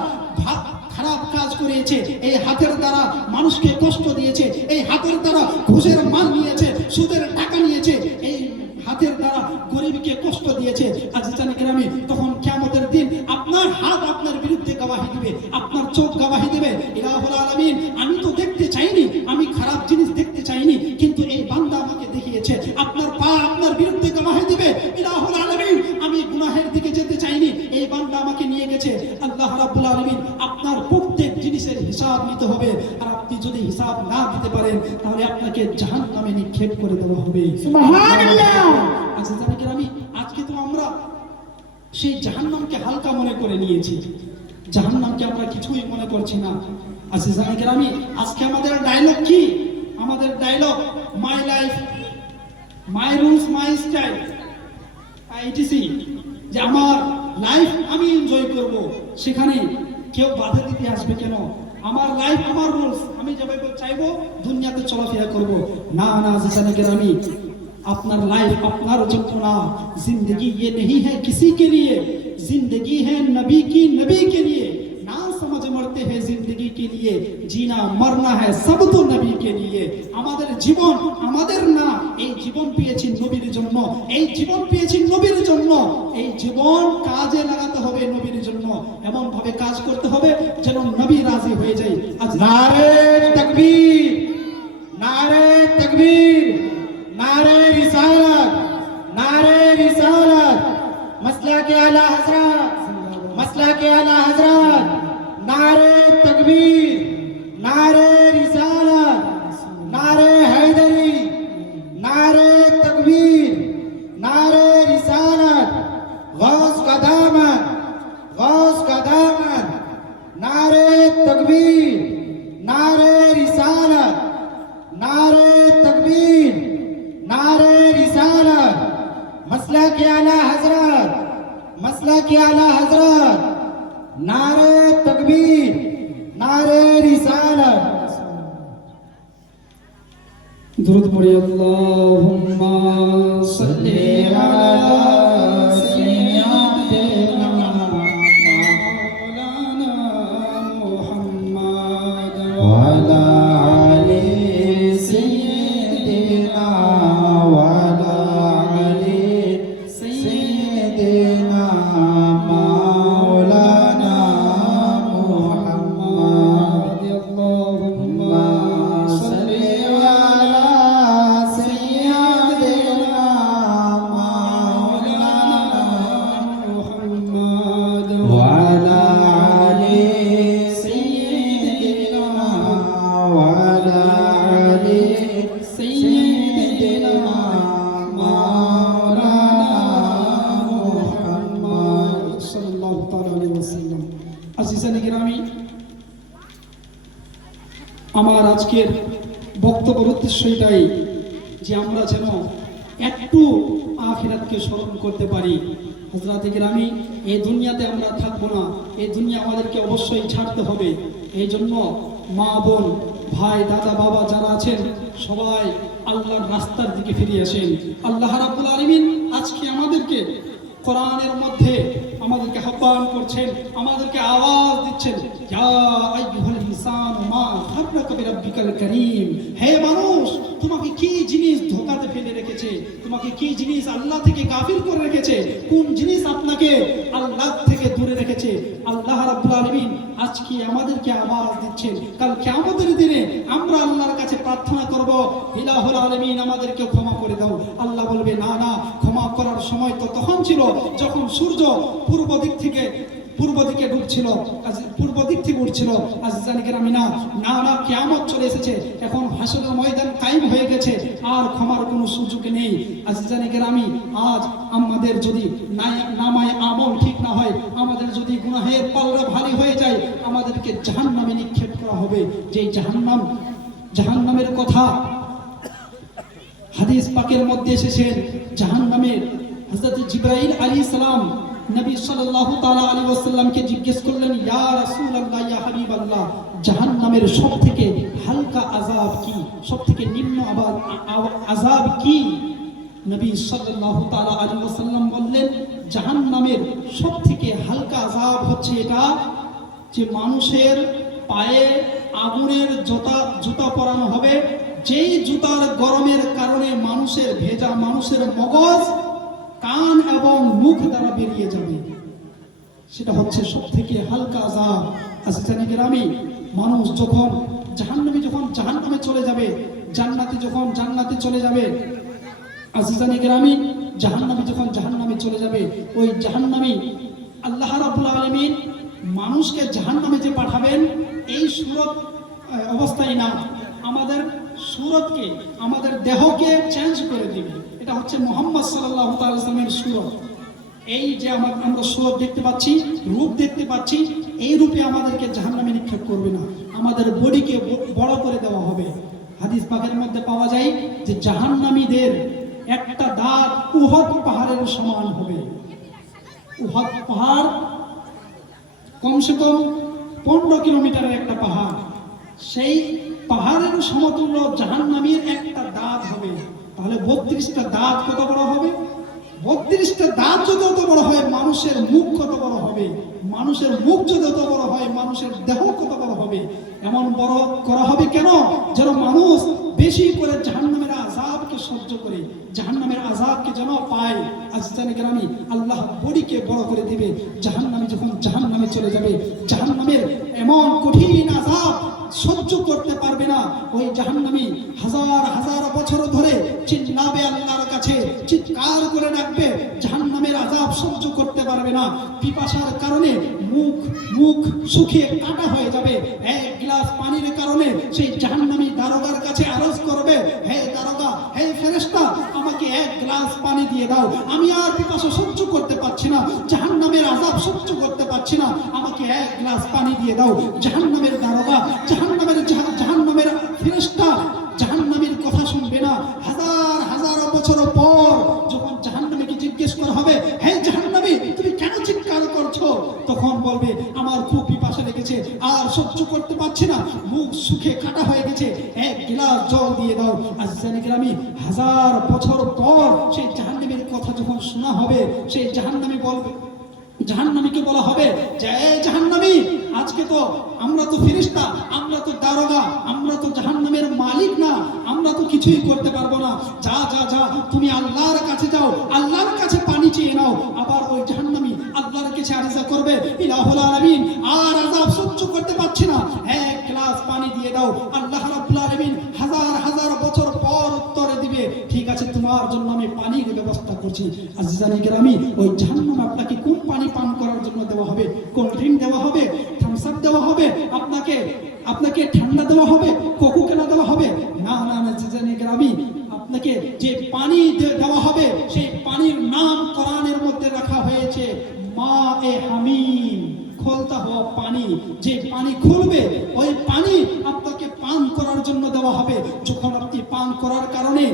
খারাপ কাজ করেছে, এই হাতের দ্বারা মানুষকে কষ্ট দিয়েছে, এই হাতের দ্বারা ঘুষের মাল নিয়েছে, সুদের টাকা নিয়েছে, এই হাতের দ্বারা গরিবকে কষ্ট দিয়েছে। আজিজানে কেরামি, তখন কিয়ামতের দিন আপনার হাত আপনার বিরুদ্ধে গবাহি দিবে, আপনার চোখ গবাহি দিবে, ইলাহুল আলামিন, আমি তো দেখতে চাইনি, আমি খারাপ জিনিস দেখতে চাইনি, কিন্তু এই বান্দা আমাকে দেখিয়েছে। আপনার পা আপনার বিরুদ্ধে গবাহি দিবে, ইলাহুল আলামিন, আমি গুনাহের দিকে যেতে চাইনি, এই বান্দা আমাকে নিয়ে গেছে। আল্লাহ রাব্বুল আলামিন আপনার প্রত্যেক জিনিসের হিসাব নিতে হবে, আর আপনি যদি হিসাব না দিতে পারেন তাহলে আপনাকে জাহান্নামে নিক্ষেপ করে দেওয়া হবে। সুবহানাল্লাহ। আজিজানে কেরামি, আজকে তো আমরা সেই জাহান্নামকে হালকা মনে করে নিয়েছি, জাহান্নামকে আমরা কিছুই মনে করছি না। আজিজানে কেরামি, আজকে আমাদের ডায়লগ কি? আমাদের dialogue my life my rules my style ITC, যে আমার লাইফ আমি এনজয় করব, সেখানে কেউ বাধা দিতে আসবে কেন? আমার লাইফ আমার রুলস, আমি যেভাবে চাইবো দুনিয়াতে চলাফেরা করব। না আজিজানে কেরামি, আপনার লাইফ আপনার জন্য না, जिंदगी ये नहीं है किसी के लिए, जिंदगी है नबी की नबी के लिए, ना समझ मरते हैं जिंदगी के लिए, जीना मरना है सब तो नबी के लिए। আমাদের জীবন আমাদের না, এই জীবন পেয়েছি নবীর জন্য, এই জীবন পেয়েছি নবীর জন্য, এই জীবন কাজে লাগাতে হবে নবীর জন্য, এমন ভাবে কাজ করতে হবে যেন নবী রাজি হয়ে যায়। नारे तकबीर, नारे तकबीर, नारे रिसालत, नारे रिसालत, मसला के आला हजरत, मसला के आला हजरत, नारे तकबीर, नारे रिसालत, नारे हैदरी, नारे तकबीर, नारे रिसालत, गौस का दामन, गौस का दामन, नारे तकबीर, नारे रिसालत, नारे तकबीर, नारे रिसालत, मसला के आला हजरत, मसला के आला हजरत, नारे तकबीर, नारे रिसालत। درود پڑھیں اللہم صلی علی سیدنا مولانا محمد وعلى آل سيدنا وعلى آل سيدنا مولانا محمد اللہم صل على سيدنا مولانا محمد وعلى آل سيدنا وعلى آل سيدنا مولانا محمد সাল্লাল্লাহু তাআলা আলাইহি ওয়াসাল্লাম। আজিজানে কিরামি, আমার আজকের বক্তব্যের উদ্দেশ্য এটাই যে আমরা যেন একটু আখিরাতকে স্মরণ করতে পারি। হযরতে কিরামি, এই দুনিয়াতে আমরা থাকবো না, এই দুনিয়া আমাদেরকে অবশ্যই ছাড়তে হবে। এই জন্য মা বোন ভাই দাদা বাবা যারা আছেন সবাই আল্লাহর রাস্তার দিকে ফিরে আসেন। আল্লাহ রাব্বুল আলামিন আজকে আমাদেরকে কোরআনের মধ্যে আমাদেরকে আহ্বান করছেন, আমাদেরকে আওয়াজ দিচ্ছেন, ইয়া আইয়ুহাল ইনসানু মা গাররাকা বিরাব্বিকাল কারীম। হে মানুষ, তোমাকে কি জিনিস ধোঁকাতে ফেলে রেখেছে, তোমাকে কি জিনিস আল্লাহ থেকে গাফিল করে রেখেছে, কোন জিনিস আপনাকে আল্লাহ থেকে দূরে রেখেছে। আল্লাহ রাব্বুল আলামিন আজকে আমাদেরকে আওয়াজ দিচ্ছেন। কাল কিয়ামতের দিনে আমরা আল্লাহর কাছে প্রার্থনা করব, ইলাহুল আলামিন আমাদেরকে ক্ষমা করে দাও। আল্লাহ বলবে, না না, ক্ষমা করার সময় তো তখন ছিল যখন সূর্য পূর্ব দিক থেকে ডুবছিল, পূর্ব দিক থেকে উঠছিল। আজিজানে কিরামি, না না না, কিয়ামত চলে এসেছে, এখন হাসরের ময়দান কায়েম হয়ে গেছে, আর ক্ষমার কোনো সুযোগ নেই। আজিজানে কিরামি, আজ আমাদের যদি নামায় আমল ঠিক না হয়, আমাদের যদি গুনাহের পাল্লা ভারী হয়ে যায়, আমাদেরকে জাহান্নামে নিক্ষেপ করা হবে। যে জাহান্নামের কথা হাদিস পাকের মধ্যে এসেছেন, জাহান্নামের হযরত জিবরাইল আলাইহিস সালাম নবী সাল্লাল্লাহু তাআলা আলাইহি ওয়াসাল্লামকে জিজ্ঞেস করলেন, ইয়া রাসূলুল্লাহ, ইয়া হাবিবাল্লাহ, জাহান্নামের সবথেকে হালকা আযাব কি, সবথেকে নিম্ন আযাব কি? নবী সাল্লাল্লাহু তাআলা আলাইহি ওয়াসাল্লাম বললেন, জাহান্নামের সবথেকে হালকা আযাব হচ্ছে এটা যে মানুষের পায়ে আগুনের জুতা পরানো হবে, যেই জুতার গরমের কারণে মানুষের ভেজা মানুষের মগজ, কান এবং মুখ দ্বারা বেরিয়ে যাবে। সেটা হচ্ছে সবথেকে হালকা আযাব। আজিজানে কিরামি, মানুষ যখন জাহান্নামে চলে যাবে, জান্নাতে যখন জান্নাতে চলে যাবে, আজিজানে কিরামি, জাহান্নামে চলে যাবে, ওই জাহান্নামী আল্লাহ রাব্বুল আলামিন মানুষকে জাহান্নামে যে পাঠাবেন, এই সুরত অবস্থায় না, আমাদের সুরতকে, আমাদের দেহকে চেঞ্জ করে দিবে। এটা হচ্ছে মুহাম্মদ সাল্লাল্লাহু তাআলা সাল্লামের সুরত। এই যে আমরা সুরত দেখতে পাচ্ছি, রূপ দেখতে পাচ্ছি, এই রূপে আমাদেরকে জাহান্নামে নিক্ষেপ করবে না, আমাদের বডিকে বড় করে দেওয়া হবে। হাদিস পাকের মধ্যে পাওয়া যায় যে জাহান্নামীদের একটা দাঁত উহদ পাহাড়ের সমান হবে। উহদ পাহাড় কমসে কম 15 কিলোমিটারের একটা পাহাড়, সেই পাহাড়ের সমতুল্য জাহান্নামীর একটা দাঁত হবে। তাহলে 32টা দাঁত কত বড় হবে? 32টা দাঁত যদি অত বড় হয়, মানুষের মুখ কত বড় হবে? মানুষের মুখ যদি অত বড় হয়, মানুষের দেহ কত বড় হবে? এমন বড় করা হবে কেন? যেন মানুষ বেশি করে জাহান্নামের আযাবকে সহ্য করে, জাহান্নামের আযাবকে যেন পায়। আজিজানে কিরামি, আল্লাহ বডিকে বড় করে দিবে। জাহান্নামী যখন জাহান্নামে চলে যাবে, জাহান্নামের এমন কঠিন আযাব সহ্য করতে পারবে না। ওই জাহান্নামী হাজার হাজার বছর ধরে চিল্লাবে আল্লাহর কাছে, চিৎকার করে ডাকবে, জাহান্নামের আযাব সহ্য করতে পারবে না। পিপাসার কারণে মুখ শুকিয়ে কাটা হয়ে যাবে। এক গ্লাস পানির কারণে সেই জাহান্নামী দারোগার কাছে আরজ করবে, হে দারোগা, হে ফেরেশতা, আমাকে এক গ্লাস পানি দিয়ে দাও, আমি আর পিপাসা সহ্য করতে পারছি না, জাহান্নামের আযাব সহ্য করতে পারছি না, আমাকে এক গ্লাস পানি দিয়ে দাও। জাহান্নামের দারোগা, জাহান্নামের ফেরেশতা জাহান্নামীর কথা শুনবে না। হাজার হাজার বছর পর যখন জাহান্নামীকে জিজ্ঞেস করা হবে, হে জাহান্নামী, তুমি কেন চিৎকার করছো? তখন বলবে, আমার খুব পিপাসা লেগেছে, আর সহ্য করতে পারছি না, মুখ সুখে কাটা হয়ে গেছে, এক গ্লাস জল দিয়ে দাও। আজিজানে কেরামি, হাজার বছর পর সেই জাহান্নামের কথা যখন শোনা হবে, সেই জাহান্নামী বলবে, জাহান্নামীকে বলা হবে যে এই জাহান্নামী, আজকে তো আমরা তো ফেরেশতা, আমরা তো দারোগা, আমরা তো জাহান্নামের মালিক না, আমরা তো কিছুই করতে পারবো না। যা যা যা, তুমি আল্লাহর কাছে যাও, আল্লাহর কাছে পানি চেয়ে নাও। আবার ওই জাহান্নামী আল্লাহর কাছে আরিজা করবে, ইলাহুল আলামিন, আর আযাব সহ্য করতে পারছি না, এক গ্লাস পানি দিয়ে দাও। আল্লাহ রাব্বুল আলামিন হাজার হাজার বছর পর উত্তরে দিবে, ঠিক আছে, তোমার জন্য আমি পানির ব্যবস্থা করছি। আজিজানে কেরামি, ওই জাহান্নাম আপনাকে কোন পানি পান করার জন্য দেওয়া হবে? কোল্ড ড্রিঙ্ক দেওয়া হবে, থামস আপ দেওয়া হবে, আপনাকে ঠান্ডা দেওয়া হবে, কোকো কোলা দেওয়া হবে? না না না, আজিজানে কেরামি, আপনাকে যে পানি দেওয়া হবে, সেই পানির নাম কোরআনের মধ্যে রাখা হয়েছে মা-এ হামিম, খোলতা হওয়া পানি। যে পানি খুলবে, ওই পানি আপনাকে পান করার জন্য দেওয়া হবে। যখন আপনি পান করার কারণে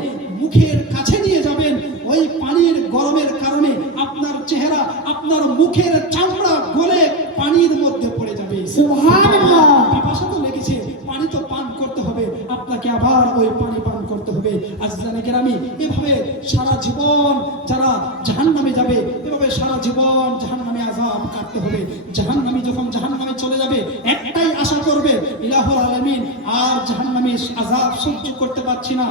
মুখের কাছে নিয়ে যাবেন, ওই পানির গরমের কারণে আপনার চেহারা, আপনার মুখের চামড়া গলে পানির মধ্যে পড়ে যাবে। সুবহানাল্লাহ। পিপাসা তো লেগেছে, পানি তো পান করতে হবে, আপনাকে আবার ওই পানি পান করতে হবে। আজিজানে কেরামি, এভাবে সারা জীবন যারা জাহান্নামে যাবে, এভাবে সারা জীবন জাহান্নামে আযাব কাটতে হবে। জাহান্নামী যখন জাহান্নামে চলে যাবে, একটাই আশা করবে, ইলাহুল আলামিন, আর জাহান্নামের আযাব সহ্য করতে পারছি না,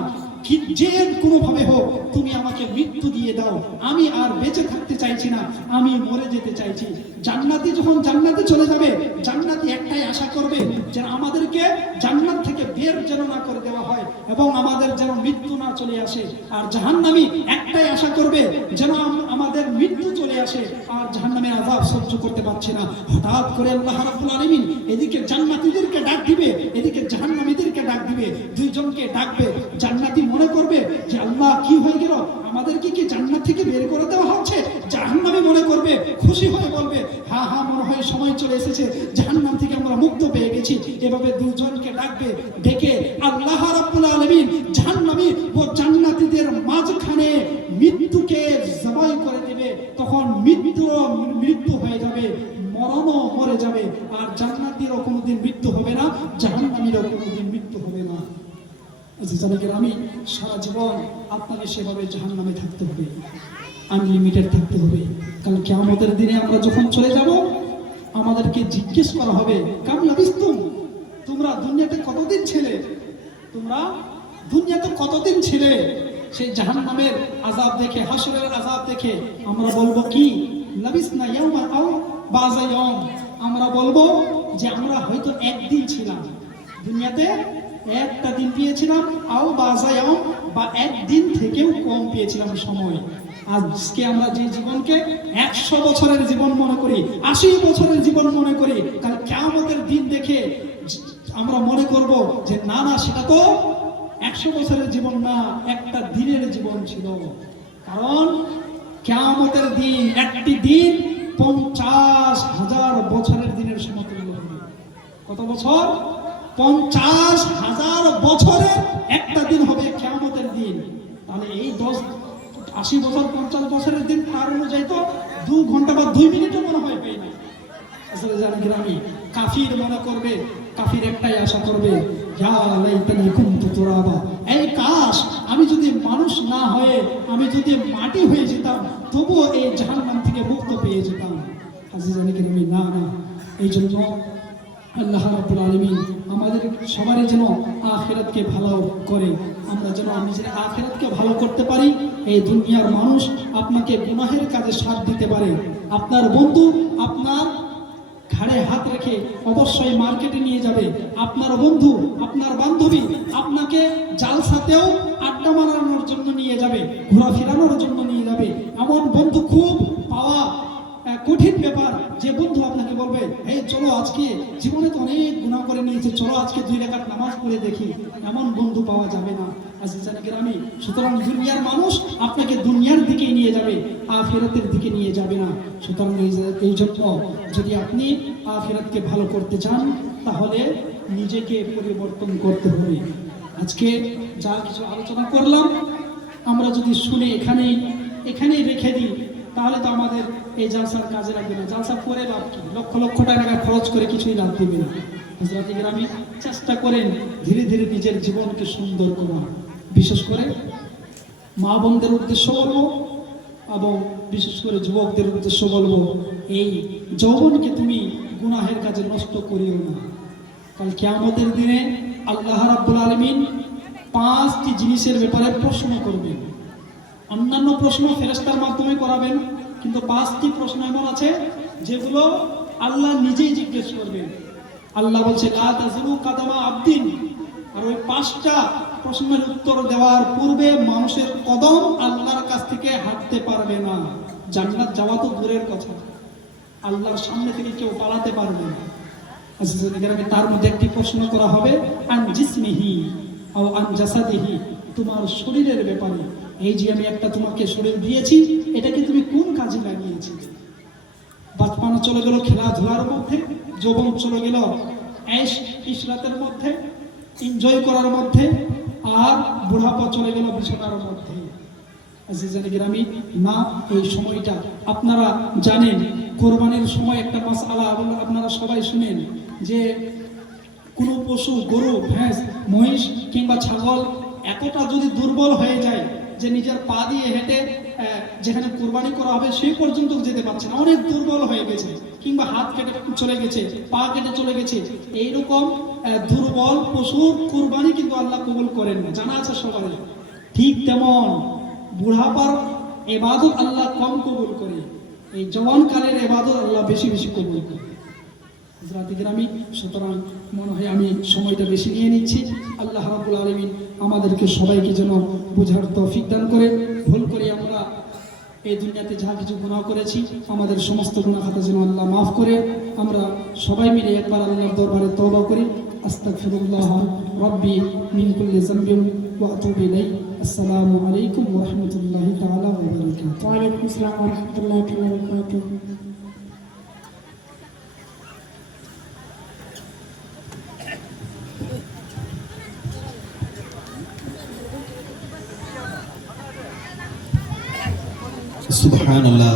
যে কোনো ভাবে হোক তুমি আমাকে মৃত্যু দিয়ে দাও, আমি আর বেঁচে থাকতে চাইছি না, আমি মরে যেতে চাইছি। জান্নাতি যখন জান্নাতে চলে যাবে, জান্নাতি একটাই আশা করবে যে আমাদেরকে জান্নাত থেকে বের যেন না করে দেওয়া হয় এবং আমাদের যেন মৃত্যু না চলে আসে। আর জাহান্নামী একটাই আশা করবে যেন আমাদের মৃত্যু চলে আসে, আর জাহান্নামের আযাব সহ্য করতে পারছে না। হঠাৎ করে আল্লাহ রাব্বুল আলামিন এদিকে জান্নাতীদেরকে ডাক দিবে, এদিকে জাহান্নামীদেরকে ডাক দিবে, দুইজনকে ডাকবে। জান্নাতি মনে করবে যে আল্লাহ, কি হয়ে গেল, আমাদেরকে কি জান্নাত থেকে বের করে দেওয়া হচ্ছে? জাহান্নামী মনে করবে, খুশি হয়ে বলবে, হ্যাঁ হ্যাঁ, মনে হয় সময় চলে এসেছে, জাহান্নাম থেকে আমরা মুক্ত পেয়ে গেছি। এভাবে দুজনকে ডাকবে, ডেকে আল্লাহ রাব্বুল আলামিন জাহান্নামী ও জান্নাতীদের মাঝখানে মৃত্যুকে জবাই করে দেবে। তখন মৃত্যু হয়ে যাবে, মরণও মরে যাবে, আর জান্নাতীরও কোনোদিন মৃত্যু হবে না, জাহান্নামীরও কোনোদিন মৃত্যু হবে না। আমি সারা জীবন আপনাকে সেভাবে জাহান্নামে থাকতে হবে, আনলিমিটেড থাকতে হবে। কারণ কিয়ামতের দিনে আমরা যখন চলে যাব, আমাদেরকে জিজ্ঞেস করা হবে, কাম লাবিস্তুম, তোমরা দুনিয়াতে কতদিন ছিলে? তোমরা দুনিয়াতে কতদিন ছিলে? সেই জাহান্নামের আযাব দেখে, হাসরের আযাব দেখে আমরা বলবো কি, লাবিসনা ইয়াওমান আও বাযা ইয়াওম, আমরা বলবো যে আমরা হয়তো একদিন ছিলাম দুনিয়াতে, একটা দিন পেয়েছিলাম, আও বাযা ইয়াওম, বা একদিন থেকেও কম পেয়েছিলাম সময়। আজকে আমরা যে জীবনকে 100 বছরের জীবন মনে করি, 80 বছরের জীবন মনে করি, কাল কিয়ামতের দিন দেখে আমরা মনে করব যে না না, সেটা তো 100 বছরের জীবন না, একটা দিনের জীবন ছিল। কারণ কিয়ামতের দিন, একটি দিন 50,000 বছরের দিনের সমতুল্য হবে। কত বছর? 50,000 বছরের একটা দিন হবে কিয়ামতের দিন। তাহলে এই 80 বছর 50 বছরের দিন তার অনুযায়ী তো 2 ঘন্টা বা 2 মিনিটও মনে হয় পাই না। আসলে জানেন কি, আমি কাফির মনে করবে, কাফির একটাই আশা করবে, ইয়া লাইতানি কুনতু তুরাবা, এই কাশ আমি যদি মানুষ না হয়ে, আমি যদি মাটি হয়ে যেতাম, তবুও এই জাহান্নাম থেকে মুক্ত পেয়ে যেতাম। আজিজানে কেরামি, না না, এই জন্য আল্লাহ রাব্বুল আলামিন আমাদের সবারই যেন আখিরাতকে ভালো করে, আমরা যেন নিজের আখিরাতকে ভালো করতে পারি। এই দুনিয়ার মানুষ আপনাকে গুনাহের কাজে সাথ দিতে পারে, আপনার বন্ধু আপনার ঘাড়ে হাত রেখে অবশ্যই মার্কেটে নিয়ে যাবে, আপনার বন্ধু, আপনার বান্ধবী আপনাকে জালসাতেও আড্ডা মারানোর জন্য নিয়ে যাবে, ঘোরাফেরানোর জন্য নিয়ে যাবে। এমন বন্ধু খুব পাওয়া কঠিন ব্যাপার, যে বন্ধু আপনাকে বলবে, এই চলো আজকে, জীবনে তো অনেক গুনাহ করে নিয়েছে, চলো আজকে 2 রাকাত নামাজ পড়ে দেখি, এমন বন্ধু পাওয়া যাবে না। আজিজানে কেরামি, সুতরাং দুনিয়ার মানুষ আপনাকে দুনিয়ার দিকে নিয়ে যাবে, আখিরাতের দিকে নিয়ে যাবে না। সুতরাং এই জন্য যদি আপনি আখিরাতকে ভালো করতে চান, তাহলে নিজেকে পরিবর্তন করতে হবে। আজকে যা কিছু আলোচনা করলাম, আমরা যদি শুনে এখানেই রেখে দিই, তাহলে তো আমাদের এই জালসার কাজে লাগবে না, জালসা করে লাভ কি, লক্ষ লক্ষ টাকা খরচ করে কিছুই লাভ দিবে না। হযরত গ্রামী চেষ্টা করেন ধীরে ধীরে নিজের জীবনকে সুন্দর করা। বিশেষ করে মা বোনদের উদ্দেশ্য বলবো এবং বিশেষ করে যুবকদের উদ্দেশ্য বলবো, এই যৌবনকে তুমি গুনাহের কাজে নষ্ট করিও না। কাল কিয়ামতের দিনে আল্লাহ রাব্বুল আলামিন 5টি জিনিসের ব্যাপারে প্রশ্ন করবেন। অন্যান্য প্রশ্ন ফেরেশতার মাধ্যমে করাবেন, কিন্তু 5টি প্রশ্ন এমন আছে যেগুলো আল্লাহ নিজেই জিজ্ঞেস করবেন। আল্লাহ বলছে লা তাযিলু কাদামা আবদিন, আর ওই 5টা প্রশ্নের উত্তর দেওয়ার পূর্বে মানুষের কদম আল্লাহর কাছ থেকে হাঁটতে পারবে না। জান্নাত যাওয়া তো দূরের কথা, আল্লাহর সামনে থেকে কেউ পালাতে পারবে না। তার মধ্যে একটি প্রশ্ন করা হবে আন জিসমিহি আও আন জাসাদিহি, তোমার শরীরের ব্যাপারে। এই যে আমি একটা তোমাকে শরীর দিয়েছি, এটাকে তুমি কোন কাজে লাগিয়েছি? বাচপানা চলে গেল খেলাধুলার মধ্যে, যৌবন চলে গেল ऐश ইশরাতের মধ্যে, এনজয় করার মধ্যে, আর বুড়াপা চলে গেল বিছানার মধ্যে। আজিজানে গ্রামী না, এই সময়টা আপনারা জানেন কোরবানির সময় একটা মাসআলা আপনারা সবাই শুনেন যে কোনো পশু, গরু, ভেঁস, মহিষ কিংবা ছাগল এতটা যদি দুর্বল হয়ে যায় যে নিজের পা দিয়ে হেঁটে যেখানে কোরবানি করা হবে সেই পর্যন্ত যেতে পারছে না, অনেক দুর্বল হয়ে গেছে, কিংবা হাত কেটে চলে গেছে, পা কেটে চলে গেছে, এইরকম দুর্বল পশুর কোরবানি কিন্তু আল্লাহ কবুল করেন না, জানা আছে সবাই। ঠিক তেমন বুড়াপার ইবাদত আল্লাহ কম কবুল করে, এই জওয়ানকালের ইবাদত আল্লাহ বেশি বেশি কবুল করে। হযরত গ্রামী, সুতরাং মনে হয় আমি সময়টা বেশি নিয়ে নিচ্ছি। আল্লাহ রাব্বুল আলামিন আমাদেরকে সবাইকে যেন বোঝার তৌফিক দান করে। ভুল করে আমরা এই দুনিয়াতে যা কিছু গুনাহ করেছি, আমাদের সমস্ত গুনাহ খাতা যেন আল্লাহ মাফ করে। আমরা সবাই মিলে একবার আল্লাহর দরবারে তওবা করি। আস্তাগফিরুল্লাহ রাব্বি মিন কুল্লি যামবিন ওয়া আতুবু ইলাইহি। আসসালামু আলাইকুম ওয়া রাহমাতুল্লাহি তাআলা ওয়া বারাকাতুহু। ওয়া আলাইকুম আসসালাম ওয়া রাহমাতুল্লাহি ওয়া বারাকাতুহু। সুবহানাল্লাহ।